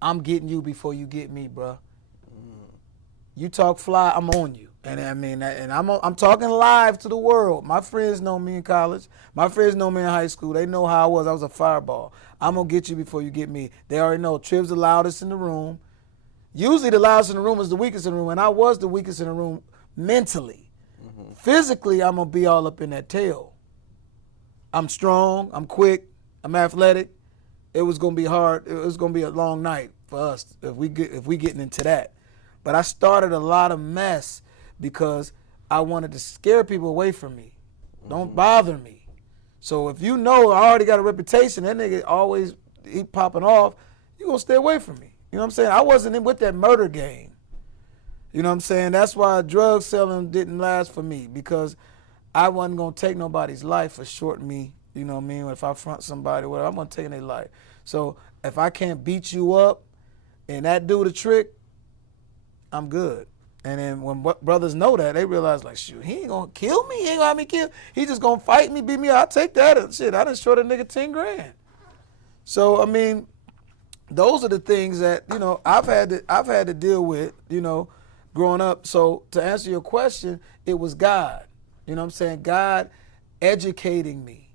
I'm getting you before you get me, bro. You talk fly, I'm on you. And I mean, and I'm talking live to the world. My friends know me in college. My friends know me in high school. They know how I was. I was a fireball. I'm going to get you before you get me. They already know Triv's the loudest in the room. Usually the loudest in the room is the weakest in the room, and I was the weakest in the room mentally. Physically, I'm going to be all up in that tail. I'm strong. I'm quick. I'm athletic. It was going to be hard. It was going to be a long night for us if we getting into that. But I started a lot of mess because I wanted to scare people away from me. Don't bother me. So if you know I already got a reputation, that nigga always he popping off, you gonna stay away from me. You know what I'm saying? I wasn't in with that murder game. You know what I'm saying? That's why drug selling didn't last for me because I wasn't gonna take nobody's life for shorting me. You know what I mean? If I front somebody, whatever, I'm gonna take their life. So if I can't beat you up and that do the trick, I'm good. And then when brothers know that, they realize, like, shoot, he ain't gonna kill me. He ain't gonna have me killed. He just gonna fight me, beat me up. I'll take that. Shit, I done short a nigga 10 grand. So, I mean, those are the things that, you know, I've had to deal with, you know, growing up. So to answer your question, it was God. You know what I'm saying? God educating me.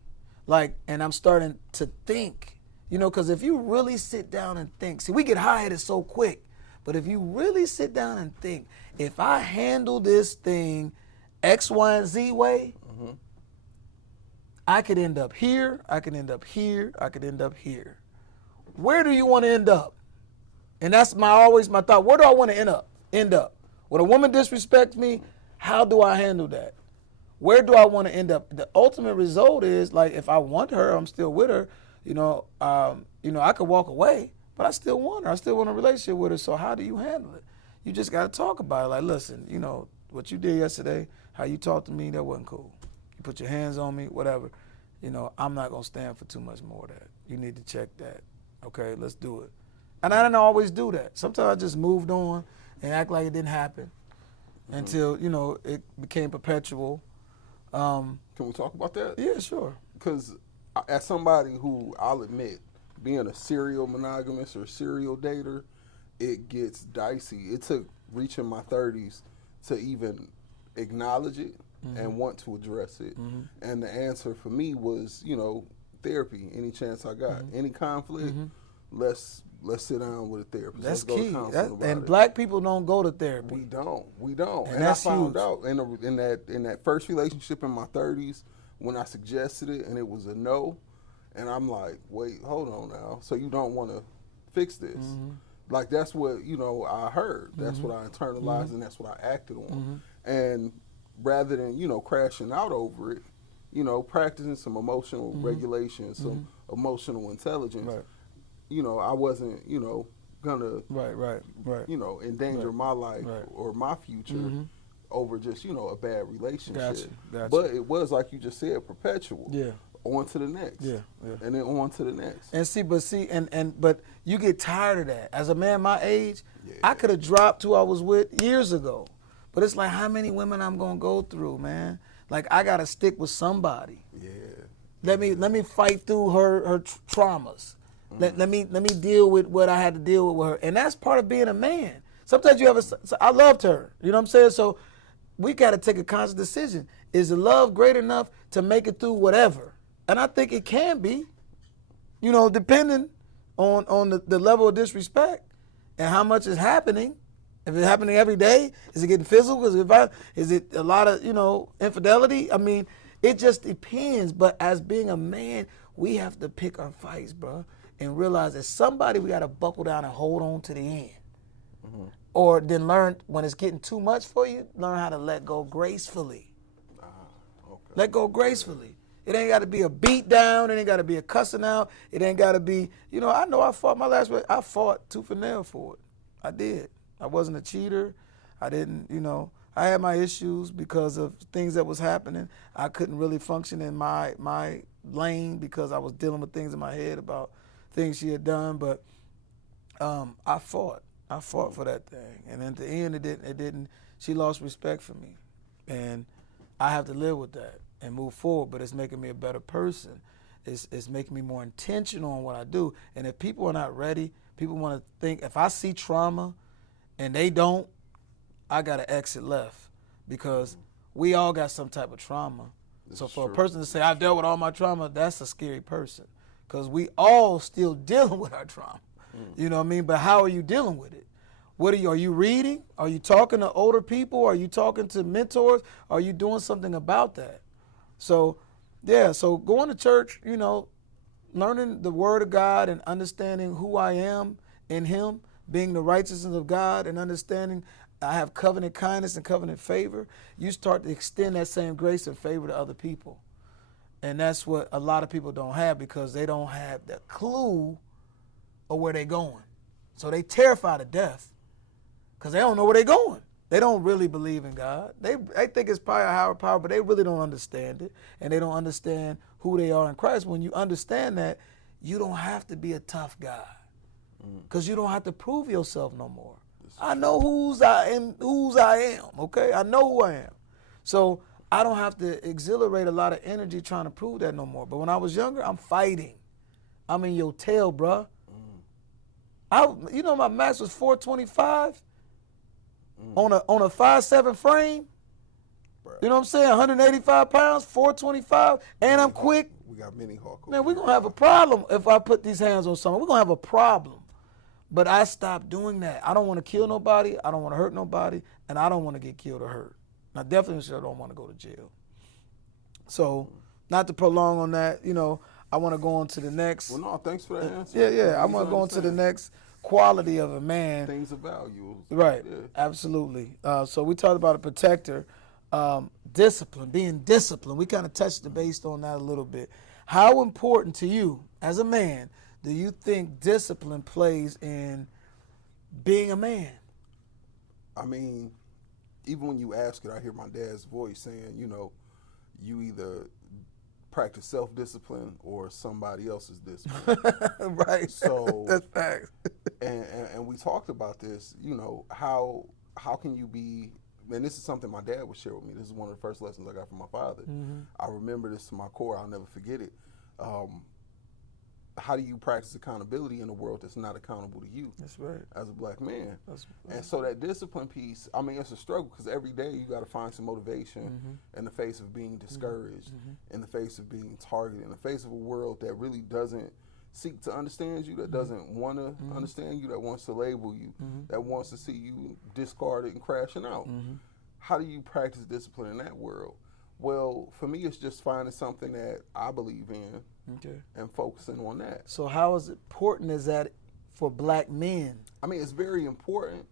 Like, and I'm starting to think, you know, because if you really sit down and think, see, we get high-headed so quick. But if you really sit down and think, if I handle this thing X, Y, and Z way, I could end up here, I could end up here, I could end up here. Where do you want to end up? And that's always my thought. Where do I want to end up? When a woman disrespects me, how do I handle that? Where do I want to end up? The ultimate result is, like, if I want her, I'm still with her. I could walk away, but I still want her. I still want a relationship with her. So how do you handle it? You just got to talk about it. Like, listen, what you did yesterday, how you talked to me, that wasn't cool. You put your hands on me, whatever. I'm not going to stand for too much more of that. You need to check that. Okay, let's do it. And I didn't always do that. Sometimes I just moved on and act like it didn't happen until, it became perpetual. Can we talk about that? Yeah, sure. Because as somebody who, I'll admit, being a serial monogamous or serial dater, it gets dicey. It took reaching my 30s to even acknowledge it and want to address it. And the answer for me was, therapy. Any chance I got, any conflict, let's sit down with a therapist. That's let's key. Go to counseling about it. Black people don't go to therapy. We don't. And that's I found huge. out in that first relationship in my 30s when I suggested it and it was a no, and I'm like, wait, hold on now. So you don't want to fix this? Like, that's what I heard. That's what I internalized, and that's what I acted on. And rather than crashing out over it, practicing some emotional regulation, some emotional intelligence. Right. I wasn't gonna Right. endanger my life Right. or my future over just a bad relationship. Gotcha. But it was, like you just said, perpetual. Yeah. On to the next. Yeah. And then on to the next. But you get tired of that. As a man my age, I could have dropped who I was with years ago. But it's like, how many women I'm gonna go through, man? Like, I gotta stick with somebody. Yeah. Let me fight through her traumas. Let me deal with what I had to deal with her, and that's part of being a man. Sometimes you have I loved her, you know what I'm saying? So we got to take a conscious decision. Is the love great enough to make it through whatever? And I think it can be, depending on the level of disrespect and how much is happening. If it's happening every day, is it getting physical? Is it a lot of infidelity? I mean, it just depends. But as being a man, we have to pick our fights, bro. And realize that somebody we got to buckle down and hold on to the end. Or then learn, when it's getting too much for you, learn how to let go gracefully. Okay. Let go gracefully. It ain't got to be a beat down. It ain't got to be a cussing out. It ain't got to be, I know I fought my last, I fought tooth and nail for it. I did. I wasn't a cheater. I didn't, I had my issues because of things that was happening. I couldn't really function in my lane because I was dealing with things in my head about things she had done, but I fought for that thing, and at the end, it didn't. She lost respect for me, and I have to live with that and move forward. But it's making me a better person. It's making me more intentional on what I do. And if people are not ready, people want to think. If I see trauma, and they don't, I gotta exit left because we all got some type of trauma. So for a person to say I've dealt with all my trauma, that's a scary person. Because we all still dealing with our trauma. You know what I mean? But how are you dealing with it? Are you reading? Are you talking to older people? Are you talking to mentors? Are you doing something about that? So, so going to church, learning the word of God and understanding who I am in him, being the righteousness of God and understanding I have covenant kindness and covenant favor, you start to extend that same grace and favor to other people. And that's what a lot of people don't have because they don't have the clue of where they're going. So they terrified to death because they don't know where they're going. They don't really believe in God. They think it's probably a higher power, but they really don't understand it. And they don't understand who they are in Christ. When you understand that, you don't have to be a tough guy because you don't have to prove yourself no more. I know whose I am, okay? I know who I am. So I don't have to exhilarate a lot of energy trying to prove that no more. But when I was younger, I'm fighting. I'm in your tail, bruh. My max was 425 on a 5'7" frame. Bruh. You know what I'm saying? 185 pounds, 425, and I'm quick. We got mini hawk. Man, we're going to have a problem if I put these hands on someone. We're going to have a problem. But I stopped doing that. I don't want to kill nobody. I don't want to hurt nobody. And I don't want to get killed or hurt. I definitely sure don't want to go to jail. So, not to prolong on that, I want to go on to the next. Well, no, thanks for that answer. Yeah. I want to go on to the next quality of a man. Things of value. Right, yeah. Absolutely. So we talked about a protector. Discipline, being disciplined. We kind of touched the base on that a little bit. How important to you as a man do you think discipline plays in being a man? I mean, even when you ask it, I hear my dad's voice saying, you know, you either practice self-discipline or somebody else's discipline. Right. So that's facts. and we talked about this, you know, how can you be, and this is something my dad would share with me. This is one of the first lessons I got from my father. Mm-hmm. I remember this to my core. I'll never forget it. How do you practice accountability in a world that's not accountable to you? That's right. As a black man. That's right. And so that discipline piece, I mean, it's a struggle because every day you got to find some motivation in the face of being discouraged, in the face of being targeted, in the face of a world that really doesn't seek to understand you, that doesn't want to understand you, that wants to label you, that wants to see you discarded and crashing out. How do you practice discipline in that world? Well, for me, it's just finding something that I believe in and focusing on that. So how is important is that for black men? I mean, it's very important.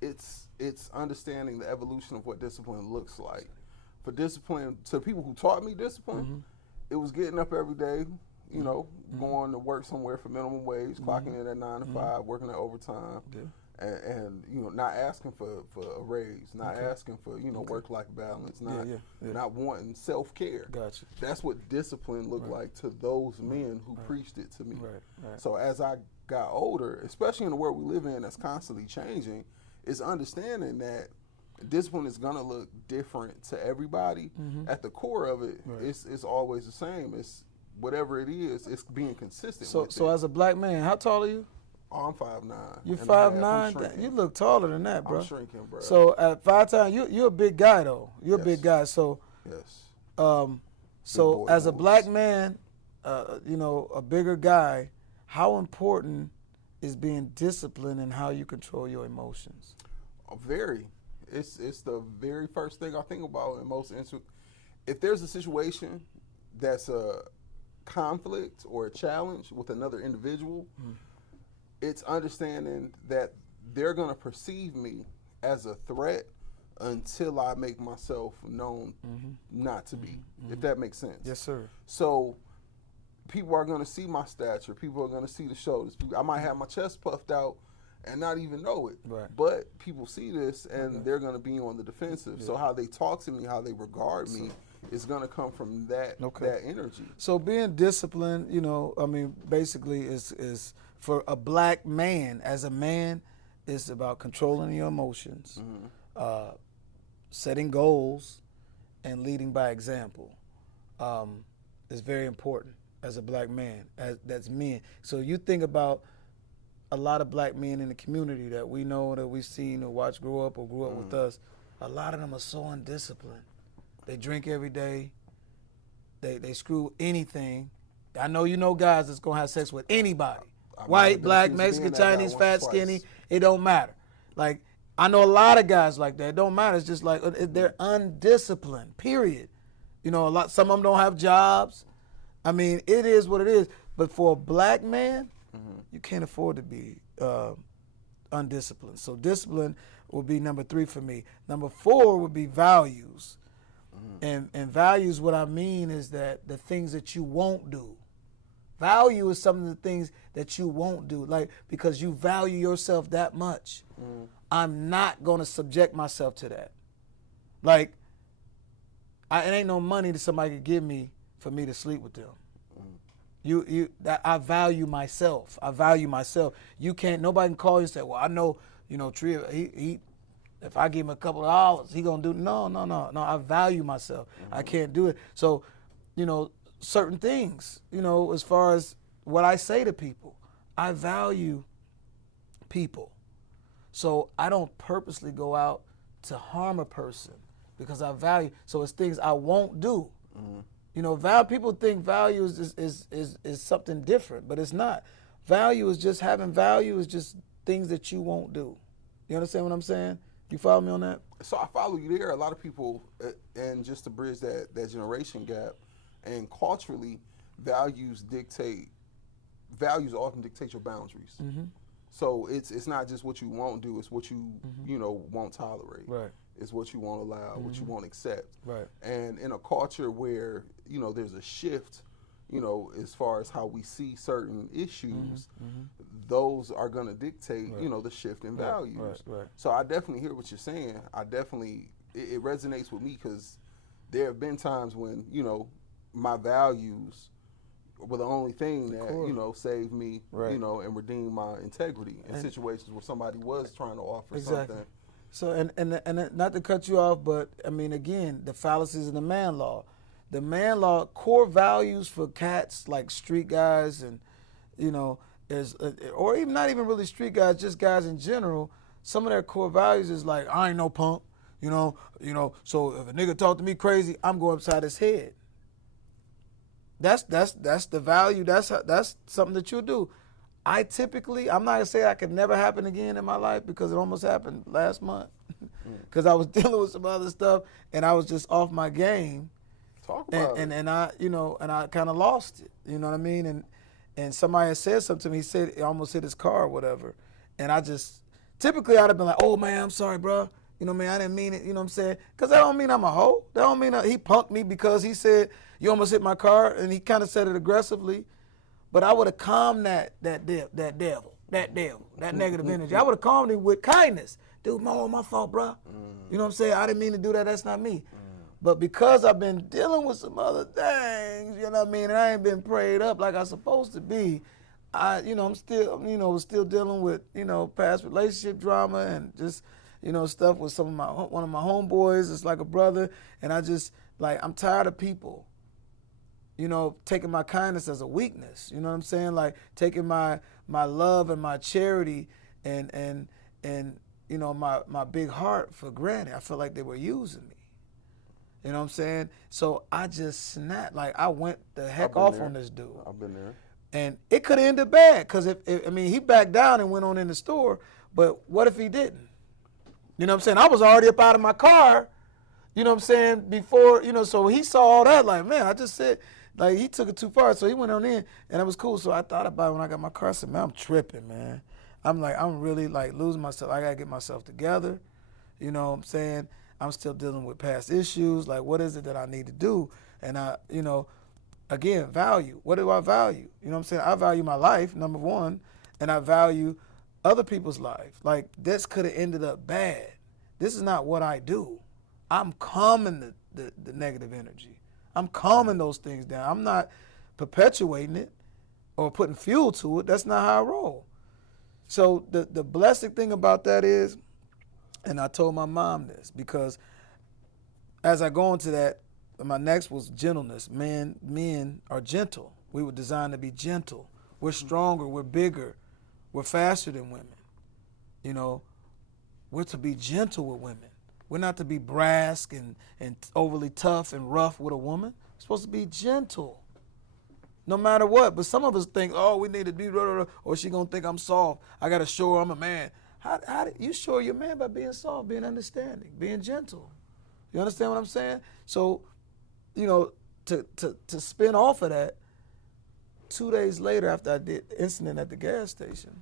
It's understanding the evolution of what discipline looks like. For discipline, to people who taught me discipline, it was getting up every day, you know, going to work somewhere for minimum wage, clocking in at 9 to 5, working at overtime. And you know, not asking for a raise, not asking for, you know, work-life balance, not wanting self-care. Gotcha. That's what discipline looked like to those men who preached it to me. Right. So as I got older, especially in the world we live in that's constantly changing, is understanding that discipline is gonna look different to everybody. At the core of it, it's always the same. It's whatever it is, it's being consistent. So as a black man, how tall are you? Oh, I'm 5'9". You're 5'9". You look taller than that, bro. I'm shrinking, bro. So at 5 times, you're a big guy though. You're a big guy. So yes. So as a black man, you know, a bigger guy, how important is being disciplined in how you control your emotions? Very. It's the very first thing I think about in most instances. If there's a situation that's a conflict or a challenge with another individual, it's understanding that they're going to perceive me as a threat until I make myself known not to be, if that makes sense. Yes, sir. So people are going to see my stature. People are going to see the shoulders. I might have my chest puffed out and not even know it. Right. But people see this and they're going to be on the defensive. So how they talk to me, how they regard me, is going to come from that that energy. So being disciplined, you know, I mean, basically is for a black man, as a man, it's about controlling your emotions, setting goals, and leading by example. It's very important as a black man, that's men. So you think about a lot of black men in the community that we know, that we've seen or watched grow up or grew up with us, a lot of them are so undisciplined. They drink every day. They screw anything. I know you know guys that's going to have sex with anybody. White, black, Mexican, Chinese, fat, skinny, it don't matter. Like, I know a lot of guys like that. It don't matter. It's just like they're undisciplined, period. You know, some of them don't have jobs. I mean, it is what it is. But for a black man, you can't afford to be undisciplined. So discipline will be number 3 for me. Number 4 would be values. And values, what I mean is that the things that you won't do. Value is some of the things that you won't do, like because you value yourself that much. I'm not going to subject myself to that. Like, it ain't no money that somebody could give me for me to sleep with them. I value myself. I value myself. You can't. Nobody can call you and say, "Well, I know, you know, Tree. He if I give him a couple of dollars, he gonna do." No. I value myself. I can't do it. So, you know, certain things. You know, as far as what I say to people, I value people. So I don't purposely go out to harm a person because I value. So it's things I won't do. You know, people think value is something different, but it's not. Value is just having value is just things that you won't do. You understand what I'm saying? You follow me on that? So I follow you there. A lot of people, and just to bridge that generation gap, and culturally, values often dictate your boundaries. So it's not just what you won't do; it's what you you know won't tolerate. Right. is what you won't allow, what you won't accept. Right. And in a culture where, there's a shift, as far as how we see certain issues, those are going to dictate, the shift in values. Right. So I definitely hear what you're saying. It resonates with me because there have been times when, my values were the only thing that, saved me, and redeemed my integrity in situations where somebody was trying to offer something. So, and not to cut you off, but I mean, again, the fallacies of the man law. The man law core values for cats like street guys and, is or even not even really street guys, just guys in general. Some of their core values is like, I ain't no punk, So if a nigga talk to me crazy, I'm going upside his head. That's the value. That's something that you do. I'm not gonna say that could never happen again in my life because it almost happened last month because I was dealing with some other stuff and I was just off my game. Talk about it. And I kind of lost it. You know what I mean? And somebody had said something to me. He said he almost hit his car or whatever. And I just typically I'd have been like, oh man, I'm sorry, bro. Man, I didn't mean it. You know what I'm saying? Because that don't mean I'm a hoe. That don't mean he punked me because he said you almost hit my car, and he kind of said it aggressively. But I would have calmed that devil, that negative energy. I would have calmed him with kindness. Dude, my fault, bro. You know what I'm saying? I didn't mean to do that. That's not me. But because I've been dealing with some other things, you know what I mean, and I ain't been prayed up like I'm supposed to be, I'm still dealing with, past relationship drama and just, stuff with one of my homeboys. It's like a brother, and I'm tired of people, taking my kindness as a weakness. You know what I'm saying? Like taking my love and my charity and my big heart for granted. I feel like they were using me. You know what I'm saying? So I just snapped. Like I went the heck off on this dude. I've been there. And it could have ended bad because he backed down and went on in the store. But what if he didn't? You know what I'm saying? I was already up out of my car. You know what I'm saying? Before, so he saw all that. Like, man, I just said, like, he took it too far. So he went on in, and it was cool. So I thought about it when I got my car. I said, man, I'm tripping, man. I'm really, like, losing myself. I got to get myself together. You know what I'm saying? I'm still dealing with past issues. Like, what is it that I need to do? And again, value. What do I value? You know what I'm saying? I value my life, number one, and I value other people's life. Like, this could have ended up bad. This is not what I do. I'm calming the negative energy. I'm calming those things down. I'm not perpetuating it or putting fuel to it. That's not how I roll. So the blessed thing about that is, and I told my mom this, because as I go into that, my next was gentleness. Men are gentle. We were designed to be gentle. We're stronger. We're bigger. We're faster than women. We're to be gentle with women. We're not to be brash and overly tough and rough with a woman. We're supposed to be gentle, no matter what. But some of us think, oh, we need to be, or she gonna think I'm soft. I gotta show her I'm a man. How do you show you're a man? By being soft, being understanding, being gentle. You understand what I'm saying? So, to spin off of that, 2 days later after I did the incident at the gas station,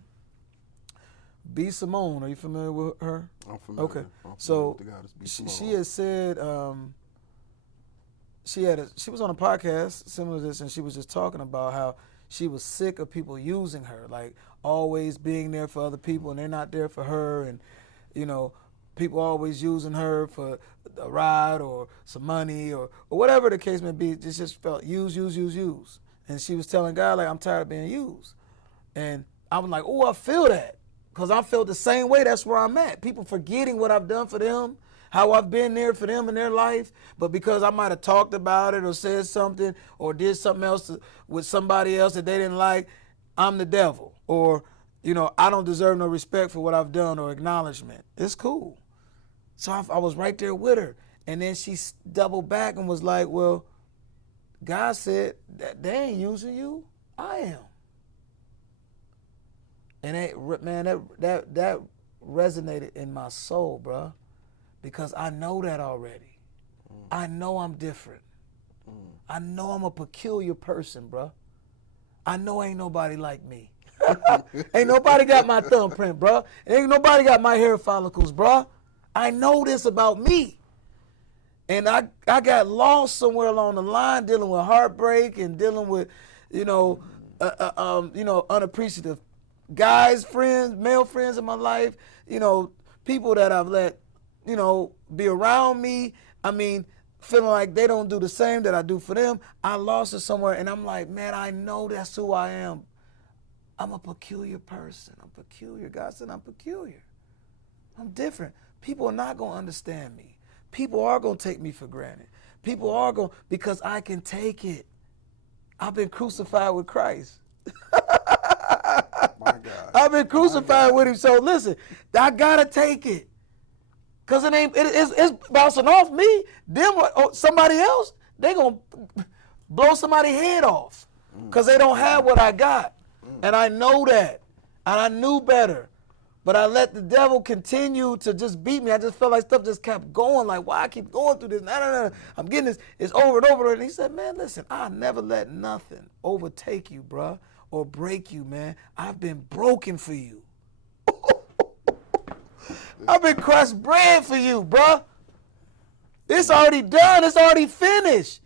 B. Simone, are you familiar with her? I'm familiar. Okay. I'm familiar So with the goddess B. Simone. she had said she was on a podcast similar to this, and she was just talking about how she was sick of people using her, like always being there for other people and they're not there for her, and people always using her for a ride or some money or whatever the case may be. It just felt use. And she was telling God, like, I'm tired of being used. And I was like, oh, I feel that. Because I felt the same way. That's where I'm at. People forgetting what I've done for them, how I've been there for them in their life. But because I might have talked about it or said something or did something else with somebody else that they didn't like, I'm the devil. Or, I don't deserve no respect for what I've done or acknowledgement. It's cool. So I was right there with her. And then she doubled back and was like, well, God said that they ain't using you. I am. And that resonated in my soul, bro, because I know that already. I know I'm different. I know I'm a peculiar person, bro. I know ain't nobody like me. Ain't nobody got my thumbprint, bro. Ain't nobody got my hair follicles, bro. I know this about me. And I got lost somewhere along the line dealing with heartbreak and dealing with, unappreciative guys, friends, male friends in my life, people that I've let, be around me. I mean, feeling like they don't do the same that I do for them. I lost it somewhere, and I'm like, man, I know that's who I am. I'm a peculiar person. I'm peculiar. God said I'm peculiar. I'm different. People are not going to understand me. People are going to take me for granted. People are going, because I can take it. I've been crucified with Christ. My God. I've been crucified with him. So listen, I got to take it. Because it's bouncing off me. Them or somebody else, they going to blow somebody's head off. Because they don't have what I got. And I know that. And I knew better. But I let the devil continue to just beat me. I just felt like stuff just kept going. Like, why I keep going through this? No. I'm getting this. It's over and over. And he said, man, listen, I'll never let nothing overtake you, bruh, or break you, man. I've been broken for you. I've been crushed bread for you, bruh. It's already done. It's already finished.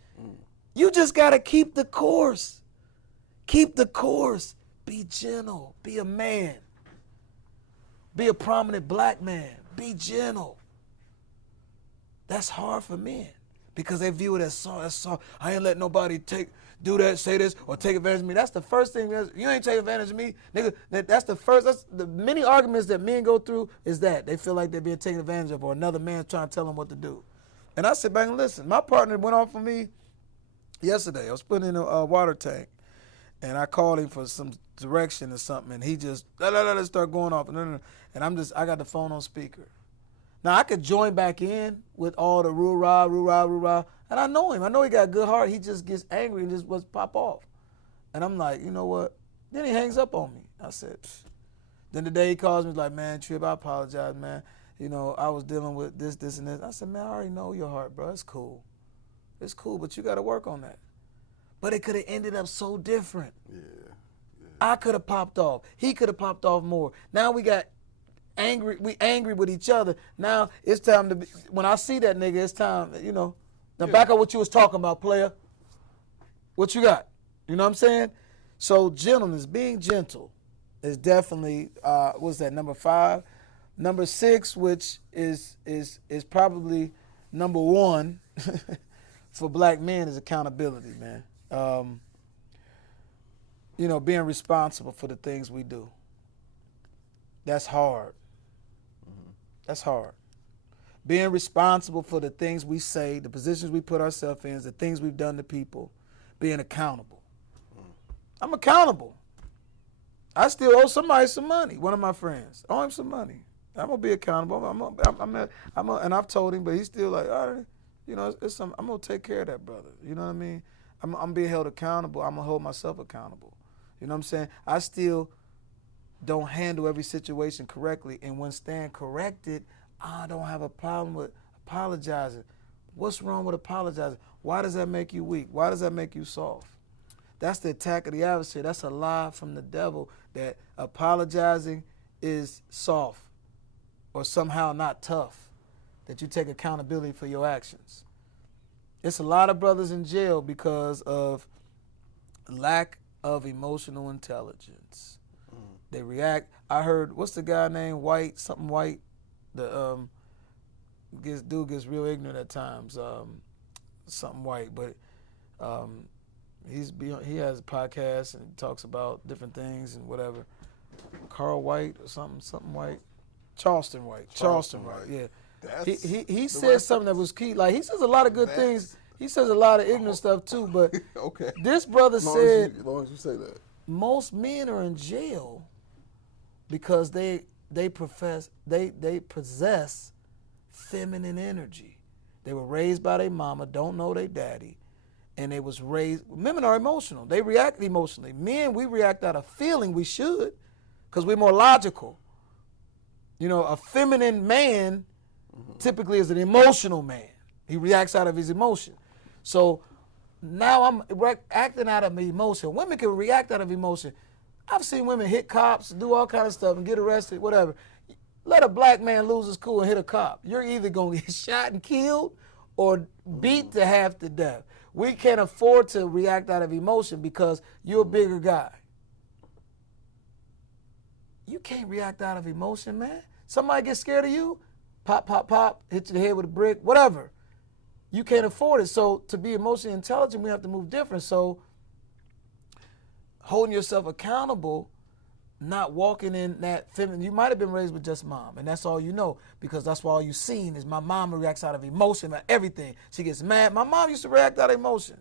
You just got to keep the course. Keep the course. Be gentle. Be a man. Be a prominent black man. Be gentle. That's hard for men because they view it as soft. I ain't let nobody do that, say this, or take advantage of me. That's the first thing. You ain't take advantage of me, nigga. That's the many arguments that men go through is that they feel like they're being taken advantage of, or another man's trying to tell them what to do. And I sit back and listen. My partner went off on me yesterday. I was putting in a water tank, and I called him for some direction or something, and he just start going off, and I got the phone on speaker. Now I could join back in with all the roo-rah, and I know him. I know he got a good heart. He just gets angry and just pop off. And I'm like, you know what? Then he hangs up on me. I said, pfft. Then the day he calls me, he's like, man, Trip, I apologize, man. I was dealing with this, and this. I said, man, I already know your heart, bro. It's cool. It's cool, but you got to work on that. But it could have ended up so different. Yeah. I could have popped off. He could have popped off more. Now we got angry. We angry with each other. Now it's time to be, when I see that nigga, it's time, Now back up what you was talking about, player. What you got? You know what I'm saying? So gentleness, being gentle is definitely, what's that, number 5? Number 6, which is probably number 1 for black men, is accountability, man. Being responsible for the things we do. That's hard. That's hard. Being responsible for the things we say, the positions we put ourselves in, the things we've done to people, being accountable. I'm accountable. I still owe somebody some money, one of my friends. I owe him some money. I'm going to be accountable. And I've told him, but he's still like, all right, I'm going to take care of that, brother. You know what I mean? I'm being held accountable. I'm going to hold myself accountable. You know what I'm saying? I still don't handle every situation correctly. And when stand corrected, I don't have a problem with apologizing. What's wrong with apologizing? Why does that make you weak? Why does that make you soft? That's the attack of the adversary. That's a lie from the devil that apologizing is soft or somehow not tough, that you take accountability for your actions. It's a lot of brothers in jail because of lack of emotional intelligence. They react. I heard, what's the guy named White, something White? The dude gets real ignorant at times. Something White, but he has a podcast and talks about different things and whatever. Carl White or something White. Charleston White, yeah. He said something that was key. Like, he says a lot of good things. He says a lot of ignorant stuff too, but okay. This brother said, as long as you say that, most men are in jail because they possess feminine energy. They were raised by their mama, don't know their daddy, and they was raised. Women are emotional. They react emotionally. Men, we react out of feeling. We should, because we're more logical. A feminine man typically is an emotional man. He reacts out of his emotion. So now I'm acting out of emotion. Women can react out of emotion. I've seen women hit cops, do all kind of stuff, and get arrested, whatever. Let a black man lose his cool and hit a cop. You're either going to get shot and killed or beat to half to death. We can't afford to react out of emotion because you're a bigger guy. You can't react out of emotion, man. Somebody gets scared of you, pop, pop, pop, hit you in the head with a brick, whatever. You can't afford it. So to be emotionally intelligent, we have to move different. So holding yourself accountable, not walking in that feminine. You might have been raised with just mom, and that's all you know, because that's all you've seen is my mom reacts out of emotion about everything. She gets mad. My mom used to react out of emotion.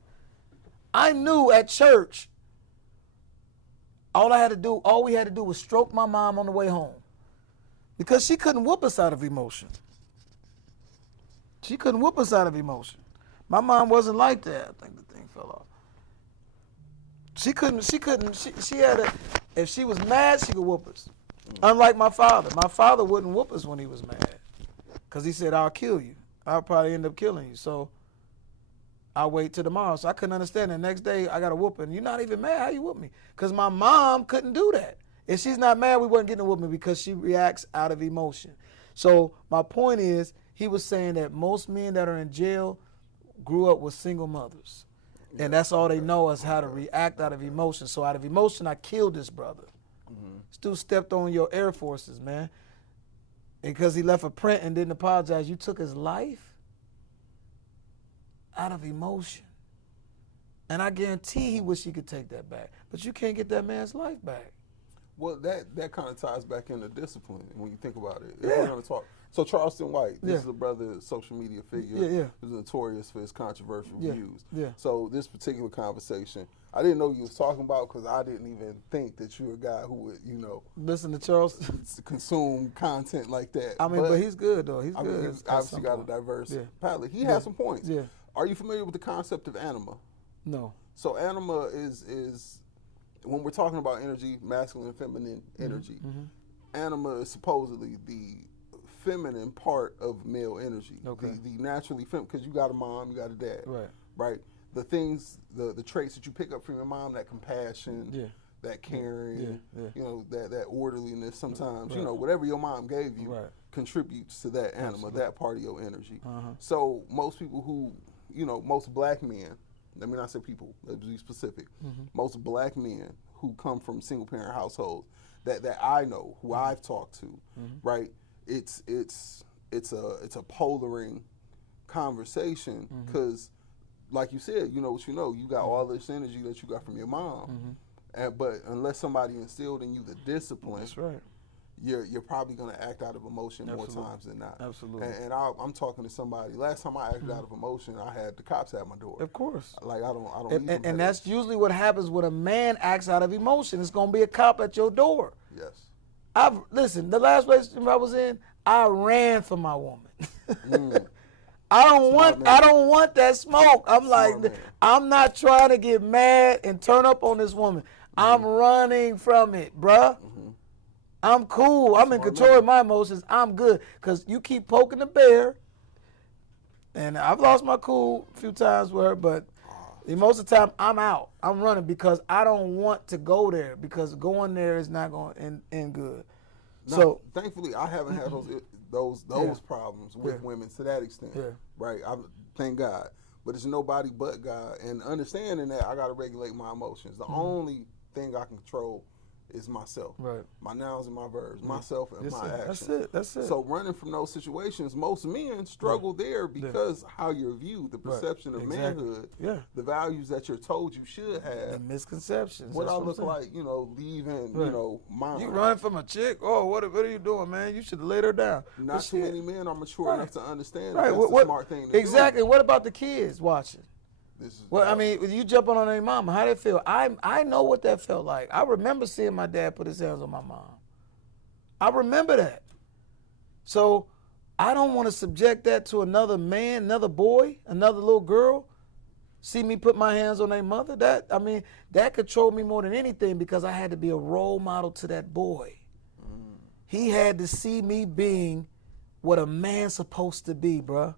I knew at church, all we had to do was stroke my mom on the way home, because she couldn't whoop us out of emotion. She couldn't whoop us out of emotion. My mom wasn't like that. I think the thing fell off. She had a, if she was mad, she could whoop us. Unlike my father. My father wouldn't whoop us when he was mad, because he said, I'll kill you. I'll probably end up killing you. So I'll wait till tomorrow. So I couldn't understand. The next day, I got a whooping. You're not even mad. How you whoop me? Because my mom couldn't do that. If she's not mad, we wasn't getting a whooping, because she reacts out of emotion. So my point is, he was saying that most men that are in jail grew up with single mothers. And that's all they know is how to react out of emotion. So out of emotion, I killed this brother. This dude stepped on your Air Forces, man. And because he left a print and didn't apologize, you took his life out of emotion. And I guarantee he wish he could take that back. But you can't get that man's life back. Well, that kind of ties back into discipline when you think about it. If Yeah. we're going to talk. So Charleston White, this Yeah. is a brother, social media figure, Yeah. who's notorious for his controversial Yeah. views. Yeah. So this particular conversation, I didn't know you was talking about, because I didn't even think that you're a guy who would, Listen to Charles. consume content like that. I mean, but he's good, though. He's I good. mean, he's at obviously some got a point. diverse Yeah. palette. He Yeah. has some points. Yeah. Are you familiar with the concept of anima? No. So anima is when we're talking about energy, masculine and feminine energy. Anima is supposedly the feminine part of male energy. Okay. The naturally feminine, because you got a mom, you got a dad. Right. Right. The things, the traits that you pick up from your mom, that compassion, Yeah. that caring, Yeah. that orderliness. Sometimes, Right. whatever your mom gave you Right. contributes to that anima, Absolutely. that part of your energy. Uh-huh. So most people who, most black men, let me not say people, let's be specific. Most black men who come from single parent households that I know, who I've talked to, right? It's a polaring conversation, because like you said, you know what you got all this energy that you got from your mom, but unless somebody instilled in you the discipline, That's right. you're probably going to act out of emotion Absolutely. more times than not. Absolutely. And I'm talking to somebody. Last time I acted out of emotion, I had the cops at my door. Of course. Like I don't need them And that's usually what happens when a man acts out of emotion. It's going to be a cop at your door. Yes. Listen, the last relationship I was in, I ran for my woman. I don't want that smoke. I'm like, man. I'm not trying to get mad and turn up on this woman. I'm running from it, bruh. I'm cool. I'm in control of my emotions. I'm good. Because you keep poking the bear. And I've lost my cool a few times with her, but most of the time I'm out. I'm running because I don't want to go there, because going there is not going to end good. Now, So thankfully, I haven't had those problems with women to that extent. Yeah. Right. Thank God. But it's nobody but God. And understanding that I got to regulate my emotions. The only thing I can control is myself. Right. My nouns and my verbs, myself and my actions. That's it. So running from those situations, most men struggle there because how you're viewed, the perception of manhood, the values that you're told you should have, the misconceptions. what That's I look I'm like, leaving, mom. You running from a chick? Oh, what are you doing, man? You should have laid her down. Not too many men are mature enough to understand Right. that that's the smart thing to do. Exactly. What about the kids watching? Well, I mean, you jumping on their mama, how they feel? I know what that felt like. I remember seeing my dad put his hands on my mom. I remember that. So I don't want to subject that to another man, another boy, another little girl. See me put my hands on their mother. That controlled me more than anything, because I had to be a role model to that boy. He had to see me being what a man's supposed to be, bruh.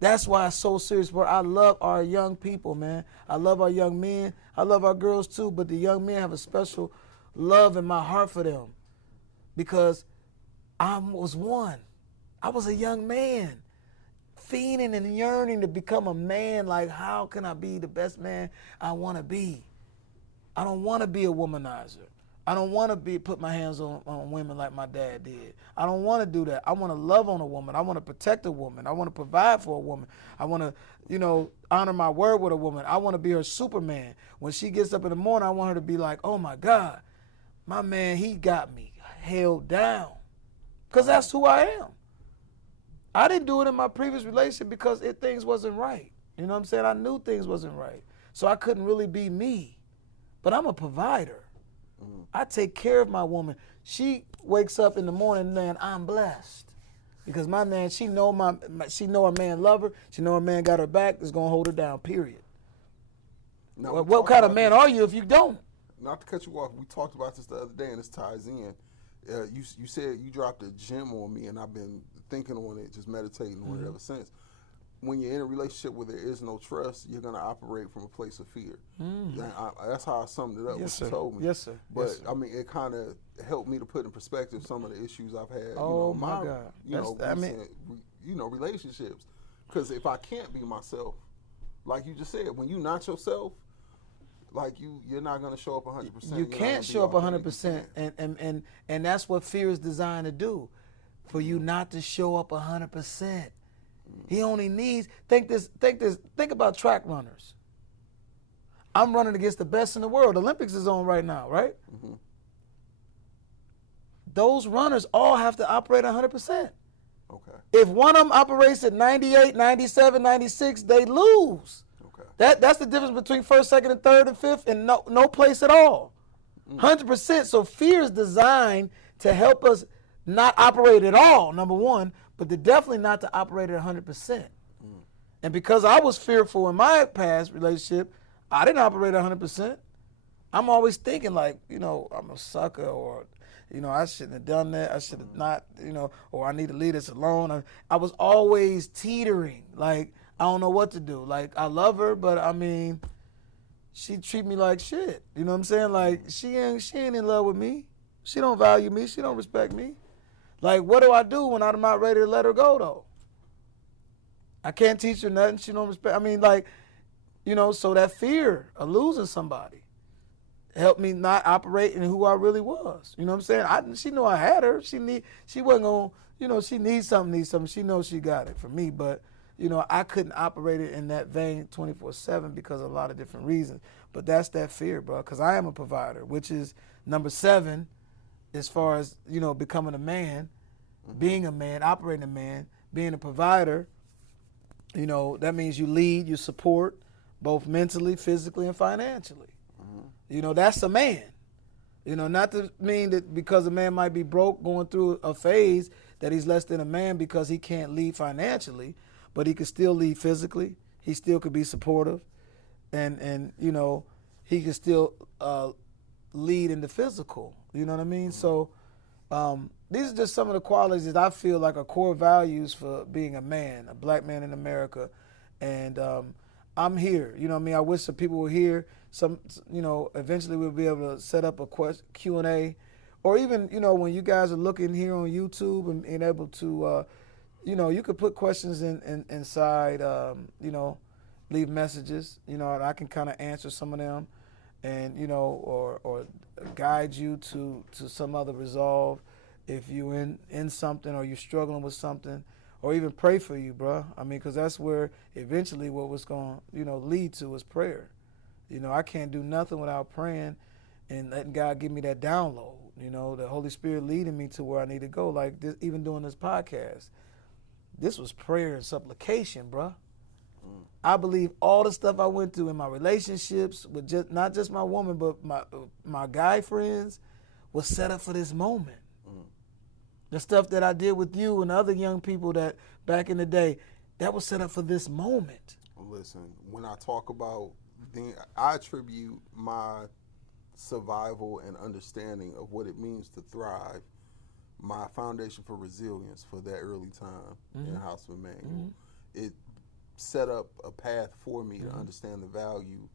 That's why it's so serious, bro. I love our young people, man. I love our young men. I love our girls too, but the young men have a special love in my heart for them, because I was one. I was a young man, fiending and yearning to become a man. Like, how can I be the best man I want to be? I don't want to be a womanizer. I don't want to put my hands on women like my dad did. I don't want to do that. I want to love on a woman. I want to protect a woman. I want to provide for a woman. I want to, honor my word with a woman. I want to be her Superman. When she gets up in the morning, I want her to be like, oh my God, my man, he got me held down. Because that's who I am. I didn't do it in my previous relationship because things wasn't right. You know what I'm saying? I knew things wasn't right. So I couldn't really be me. But I'm a provider. I take care of my woman. She wakes up in the morning, man, I'm blessed. Because my man, she know her man love her. She know her man got her back, is going to hold her down, period. Now, what kind of man are you if you don't? Not to cut you off, we talked about this the other day, and this ties in. You said you dropped a gem on me, and I've been thinking on it, just meditating on it ever since. When you're in a relationship where there is no trust, you're going to operate from a place of fear. That's how I summed it up. Yes, what you told me. Yes, sir. But yes, sir. I mean, it kind of helped me to put in perspective some of the issues I've had. Oh my God. Relationships. Because if I can't be myself, like you just said, when you're not yourself, like you're not going to show up 100%. You can't show up 100%, and that's what fear is designed to do, for you not to show up 100%. He only needs, think about track runners. I'm running against the best in the world. The Olympics is on right now, right? Mm-hmm. Those runners all have to operate 100%. Okay. If one of them operates at 98, 97, 96, they lose. Okay. That's the difference between first, second, and third, and fifth, and no place at all. 100%. So fear is designed to help us not operate at all, number one, but definitely not to operate at 100%. And because I was fearful in my past relationship, I didn't operate at 100%. I'm always thinking like, I'm a sucker, or, I shouldn't have done that. I should have not, or I need to leave this alone. I was always teetering. Like, I don't know what to do. Like, I love her, but I mean, she treat me like shit. You know what I'm saying? Like, she ain't in love with me. She don't value me. She don't respect me. Like, what do I do when I'm not ready to let her go, though? I can't teach her nothing. She don't respect. I mean, like, so that fear of losing somebody helped me not operate in who I really was. You know what I'm saying? She knew I had her. She wasn't going to, she needs something. She knows she got it from me. But, I couldn't operate it in that vein 24/7 because of a lot of different reasons. But that's that fear, bro, because I am a provider, which is number 7 as far as, becoming a man, being a man, operating a man, being a provider. That means you lead, you support, both mentally, physically, and financially. That's a man. Not to mean that because a man might be broke, going through a phase, that he's less than a man because he can't lead financially, but he can still lead physically. He still could be supportive, and he can still lead in the physical. You know what I mean? So these are just some of the qualities that I feel like are core values for being a man, a black man in America. And I'm here. You know what I mean? I wish some people were here. Eventually we'll be able to set up a Q&A, or even, when you guys are looking here on YouTube and able to, you could put questions inside, leave messages, and I can kind of answer some of them, and, or guide you to some other resolve if you in something, or you're struggling with something, or even pray for you, bro. I mean, because that's where eventually what was going to, lead to is prayer. I can't do nothing without praying and letting God give me that download, the Holy Spirit leading me to where I need to go. Like this, even doing this podcast, this was prayer and supplication, bro. I believe all the stuff I went through in my relationships with not just my woman, but my guy friends was set up for this moment. The stuff that I did with you and other young people that back in the day, that was set up for this moment. Listen, when I talk about, I attribute my survival and understanding of what it means to thrive, my foundation for resilience for that early time in Houseman Manhood. It set up a path for me to understand the value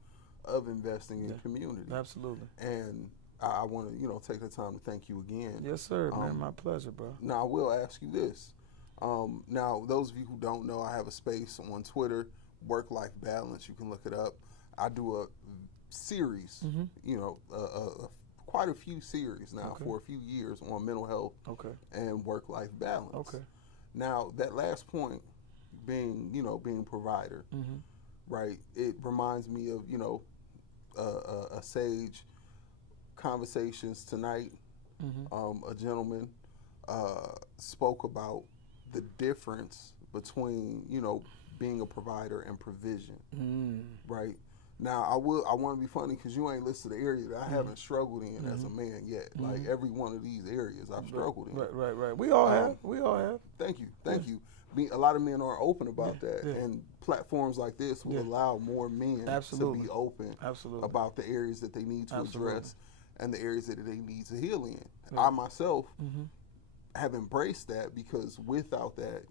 of investing in community. Absolutely. And I want to, take the time to thank you again. Yes, sir, man. My pleasure, bro. Now, I will ask you this. Now, those of you who don't know, I have a space on Twitter, Work-Life Balance. You can look it up. I do a series, quite a few series now for a few years on mental health and work-life balance. Okay. Now, that last point, being provider, right? It reminds me of, a sage conversations tonight. A gentleman spoke about the difference between, being a provider and provision, right? Now, I want to be funny because you ain't listed the area that I haven't struggled in as a man yet. Like every one of these areas I've struggled in. Right. We all have. Thank you. A lot of men aren't open about that, and platforms like this will allow more men to be open about the areas that they need to address and the areas that they need to heal in. I myself have embraced that because without that,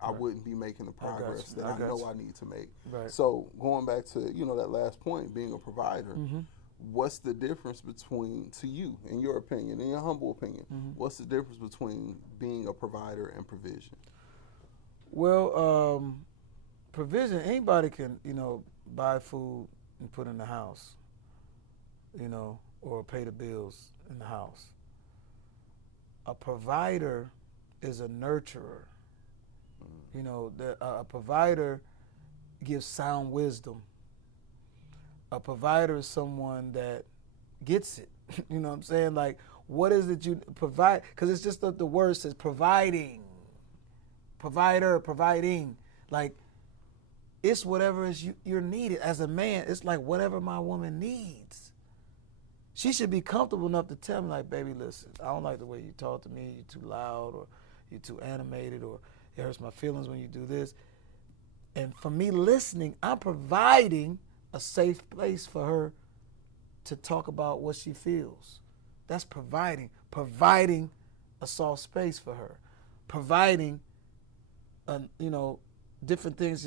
I wouldn't be making the progress that I know I need to make. Right. So going back to that last point, being a provider. What's the difference between, to you, in your opinion, in your humble opinion, what's the difference between being a provider and provision? Well, provision, anybody can, buy food and put in the house, or pay the bills in the house. A provider is a nurturer. A provider gives sound wisdom. A provider is someone that gets it. You know what I'm saying? Like, what is it you provide? Because it's just the word says providing. Provider, providing. Like, it's whatever is you're needed. As a man, it's like whatever my woman needs. She should be comfortable enough to tell me, like, baby, listen, I don't like the way you talk to me. You're too loud, or you're too animated, or it hurts my feelings when you do this. And for me listening, I'm providing a safe place for her to talk about what she feels. That's providing a soft space for her, providing, different things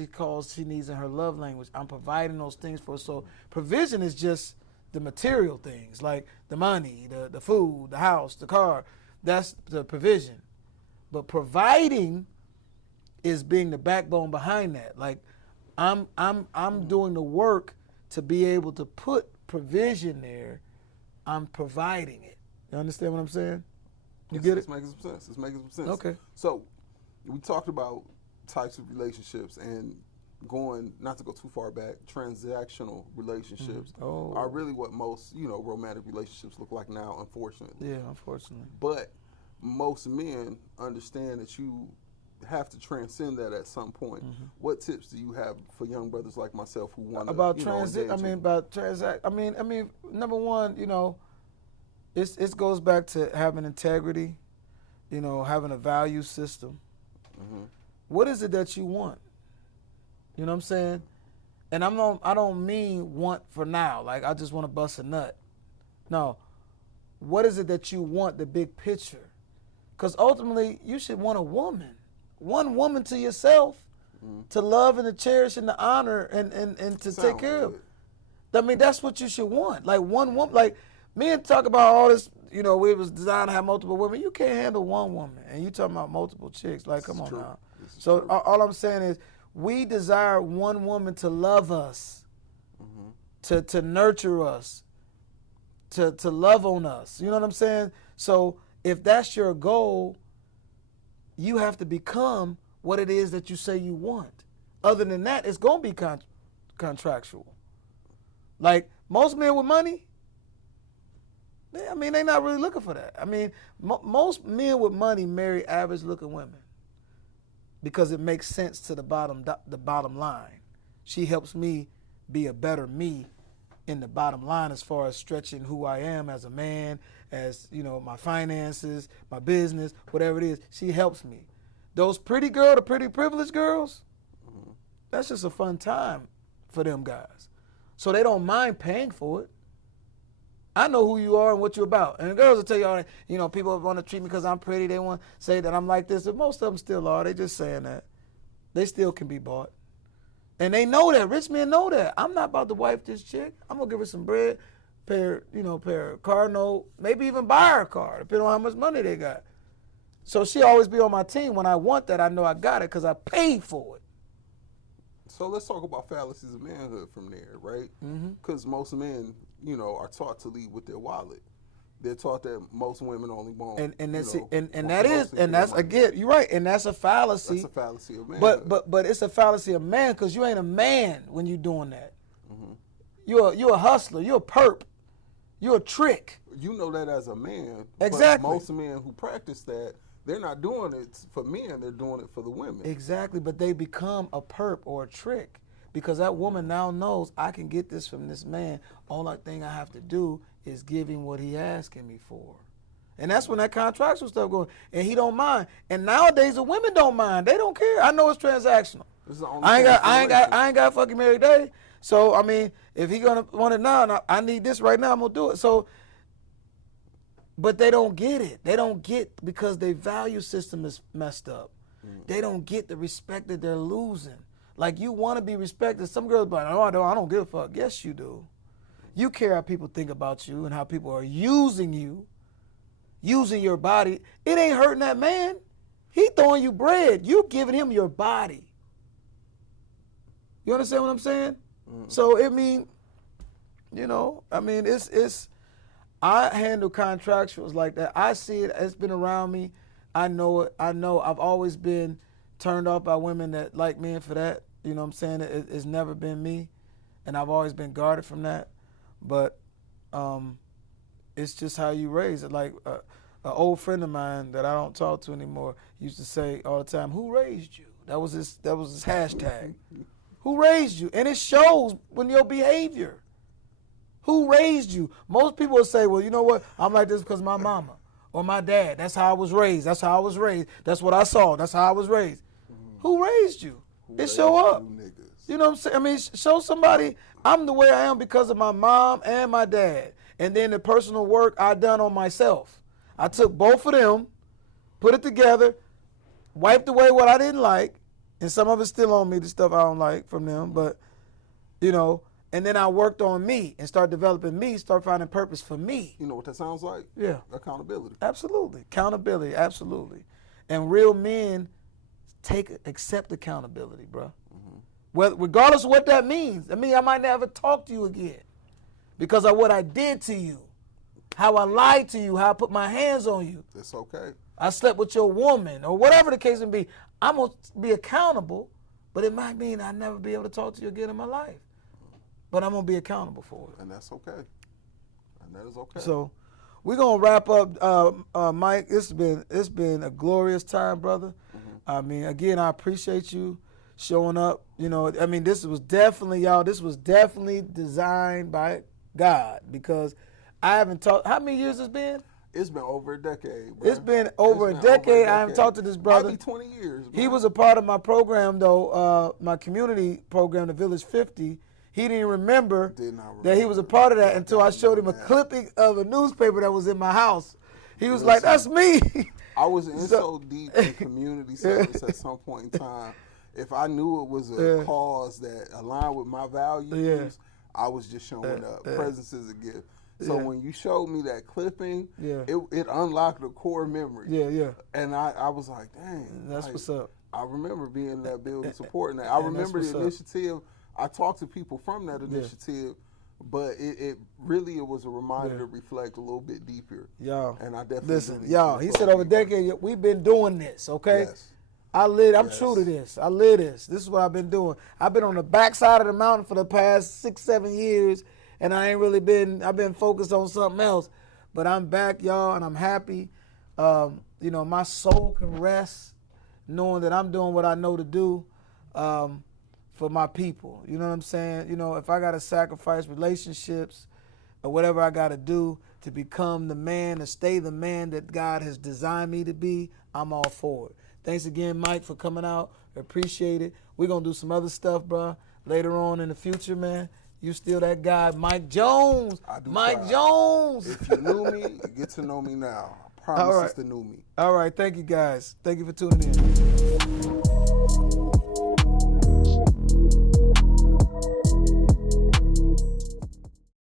she needs in her love language. I'm providing those things for her. So provision is just the material things, like the money, the food, the house, the car. That's the provision. But providing is being the backbone behind that. Like, I'm doing the work to be able to put provision there. I'm providing it. You understand what I'm saying? You get it? It's making some sense. Okay. So we talked about types of relationships and going, not to go too far back, transactional relationships are really what most, romantic relationships look like now, unfortunately. Yeah, unfortunately. But most men understand that you have to transcend that at some point. What tips do you have for young brothers like myself who want to about transact? I mean, number one, it goes back to having integrity, having a value system. What is it that you want? You know what I'm saying? And I don't mean want for now, like I just want to bust a nut. No. What is it that you want, the big picture? Because ultimately, you should want a woman. One woman to yourself, to love and to cherish and to honor and to take care of. I mean, that's what you should want. Like one woman, like men talk about all this, we was designed to have multiple women. You can't handle one woman. And you talking about multiple chicks. Like, come on now. So all I'm saying is we desire one woman to love us, to nurture us, to love on us. You know what I'm saying? So if that's your goal, you have to become what it is that you say you want. Other than that, it's going to be contractual. Like most men with money, they're not really looking for that. I mean, most men with money marry average-looking women because it makes sense to the bottom line. She helps me be a better me in the bottom line as far as stretching who I am as a man, as, my finances, my business, whatever it is. She helps me. Those pretty privileged girls, that's just a fun time for them guys. So they don't mind paying for it. I know who you are and what you're about. And the girls will tell you all that, people want to treat me because I'm pretty. They want to say that I'm like this. But most of them still are. They just saying that. They still can be bought. And they know that. Rich men know that. I'm not about to wife this chick. I'm going to give her some bread pay a car note, maybe even buy her a car, depending on how much money they got. So she always be on my team. When I want that, I know I got it because I paid for it. So let's talk about fallacies of manhood from there, right? Because most men, are taught to lead with their wallet. They're taught that most women only want, that's again, you're right, and that's a fallacy. That's a fallacy of manhood. But it's a fallacy of man because you ain't a man when you're doing that. You're a hustler. You're a perp. You're a trick. You know that as a man. Exactly. But most men who practice that, they're not doing it for men. They're doing it for the women. Exactly, but they become a perp or a trick because that woman now knows I can get this from this man. Only thing I have to do is give him what he asking me for. And that's when that contractual stuff goes. And he don't mind. And nowadays the women don't mind. They don't care. I know it's transactional. This is the only I ain't got fucking married day. So I mean, if he gonna want it now, and I need this right now, I'm gonna do it. So, but they don't get it. They don't get because their value system is messed up. They don't get the respect that they're losing. Like you want to be respected. Some girls be like, oh, I don't give a fuck. Yes, you do. You care how people think about you and how people are using you, using your body. It ain't hurting that man. He throwing you bread. You giving him your body. You understand what I'm saying? So it's I handle contractuals like that. I see it. It's been around me. I know it. I know I've always been turned off by women that like men for that. You know what I'm saying? It's never been me, and I've always been guarded from that. But it's just how you raise it. Like an old friend of mine that I don't talk to anymore used to say all the time, "Who raised you?" That was his hashtag. Who raised you? And it shows when your behavior. Who raised you? Most people will say, well, you know what? I'm like this because my mama or my dad. That's how I was raised. That's how I was raised. That's what I saw. That's how I was raised. Who raised you? It show up. You know what I'm saying? I mean, show somebody I'm the way I am because of my mom and my dad. And then the personal work I done on myself. I took both of them, put it together, wiped away what I didn't like, and some of it's still on me, the stuff I don't like from them, but, and then I worked on me and started developing me, start finding purpose for me. You know what that sounds like? Yeah. Accountability. Absolutely. Accountability, absolutely. And real men accept accountability, bro. Well, regardless of what that means. I mean, I might never talk to you again because of what I did to you, how I lied to you, how I put my hands on you. It's okay. I slept with your woman or whatever the case may be. I'm going to be accountable, but it might mean I'll never be able to talk to you again in my life. But I'm going to be accountable for it. And that's okay. And that is okay. So we're going to wrap up, Mike. It's been a glorious time, brother. I mean, again, I appreciate you showing up. This was definitely designed by God because I haven't talked. How many years it's been? It's been over a decade, bro. It's been over a decade. I haven't talked to this brother. Might be 20 years, bro. He was a part of my program, though, my community program, the Village 50. He didn't remember that he was a part of that until I showed him a clipping of a newspaper that was in my house. He was like, that's me. I was in so deep in community service at some point in time. If I knew it was a cause that aligned with my values, I was just showing up. Presence is a gift. So when you showed me that clipping, it unlocked a core memory. And I was like, dang. That's what's up. I remember being in that building supporting that. I remember the initiative. I talked to people from that initiative, but it was a reminder to reflect a little bit deeper. Y'all. And I definitely listen, y'all, he said over a decade, we've been doing this, okay? Yes. I'm true to this. I live this. This is what I've been doing. I've been on the backside of the mountain for the past 6-7 years, and I've been focused on something else. But I'm back, y'all, and I'm happy. My soul can rest knowing that I'm doing what I know to do for my people. You know what I'm saying? If I got to sacrifice relationships or whatever I got to do to become the man, to stay the man that God has designed me to be, I'm all for it. Thanks again, Mike, for coming out. Appreciate it. We're going to do some other stuff, bro, later on in the future, man. You still that guy, Mike Jones. I do Mike try. Jones. If you knew me, you get to know me now. I promise it's the new me. All right. Thank you, guys. Thank you for tuning in.